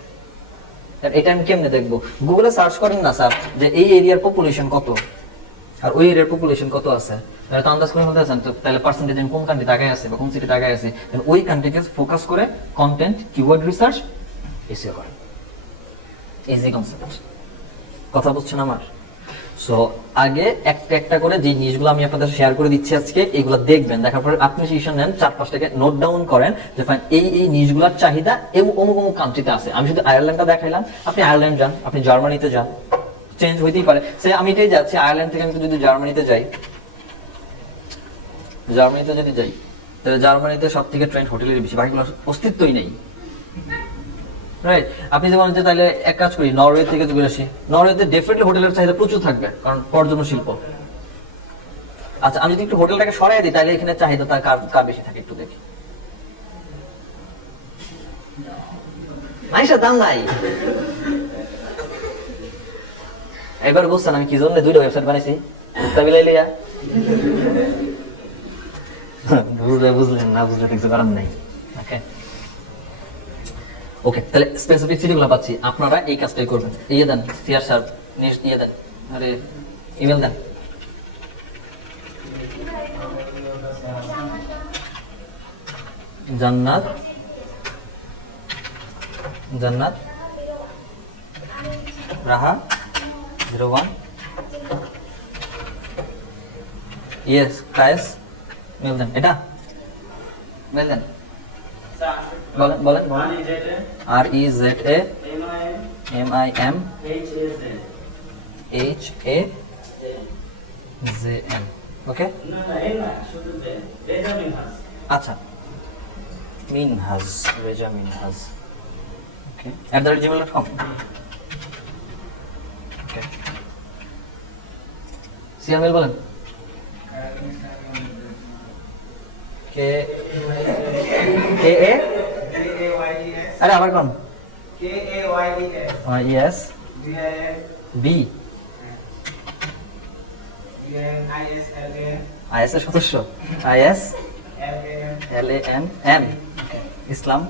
এটা আমি কেমনে দেখবো? গুগলে সার্চ করেন না স্যার যে এই এরিয়ার পপুলেশন কত আর ওই এরিয়ার পপুলেশন কত আছে, তাহলে তো আন্দাজ করে ফেলতে আছেন। তো তাহলে পার্সেন্টেজ আমি কোন কান্ট্রিতে আগে আছে বা কোন সিটিতে আগে আছে, ওই কান্ট্রিকে ফোকাস করে কন্টেন্ট, কিওয়ার্ড রিসার্চ, এসইও করেন। ইজি কনসেপ্ট, কথা বুঝছেন আমার? সো আগে একটা একটা করে যে জিনিসগুলো আমি আপনাদের শেয়ার করে দিচ্ছি আজকে, এগুলো দেখবেন, দেখার পর আপনি ডিসিশন নেন, 4-5টাকে নোট ডাউন করেন যে ফাইন এই এই জিনিসগুলোর চাহিদা এবং অমুক অমুক কান্ট্রিতে আছে। আমি শুধু আয়ারল্যান্ডটা দেখাইলাম, আপনি আয়ারল্যান্ড যান, আপনি জার্মানিতে যান, চেঞ্জ হইতেই পারে। সে আমি এটাই যাচ্ছি, আয়ারল্যান্ড থেকে আমি যদি জার্মানিতে যাই, তাহলে জার্মানিতে সব থেকে ট্রেন্ড হোটেলের বেশি, বাকিগুলো অস্তিত্বই নেই, রাইট? আপনি যেমন যে তাহলে এক কাজ করি, নরওয়ে থেকে চলে আসি, নরওয়েতে ডেফিনেটলি হোটেলের চাহিদা প্রচুর থাকবে, কারণ পর্যটন শিল্প। আচ্ছা, আমি যদি একটু হোটেলটাকে সরাই দিই, তাহলে এখানে চাহিদা তার কার বেশি থাকে একটু দেখি। আইসা দাম নাই। এবার বুঝছেন আমি কি জন্য 2টা ওয়েবসাইট বানাইছি? মিলাইলিয়া বুঝলেন, না বুঝলে কিছু করার নাই। ওকে ওকে, তাহলে স্পেসিফিসিটি গুলো পাচ্ছি, আপনারা এই কাজটাই করবেন। ইয়ে দেন সিআর স্যার, নেক্সট ইয়ে দেন, আরে ইমেল দেন। জান্নাত রাহা 01, ইয়েস কায়েস, মেল দেন, এটা মেল দেন, বলেন REZA MIM HAZN, ওকে? আচ্ছা, মিনহাজ, রেজা মিনহাজ, ওকে, @gmail.com, ওকে। সিআরমেল বলেন, কে এ, আরে আবার কোন, KAYES B IS এর সদস্য, IS LAN ইসলাম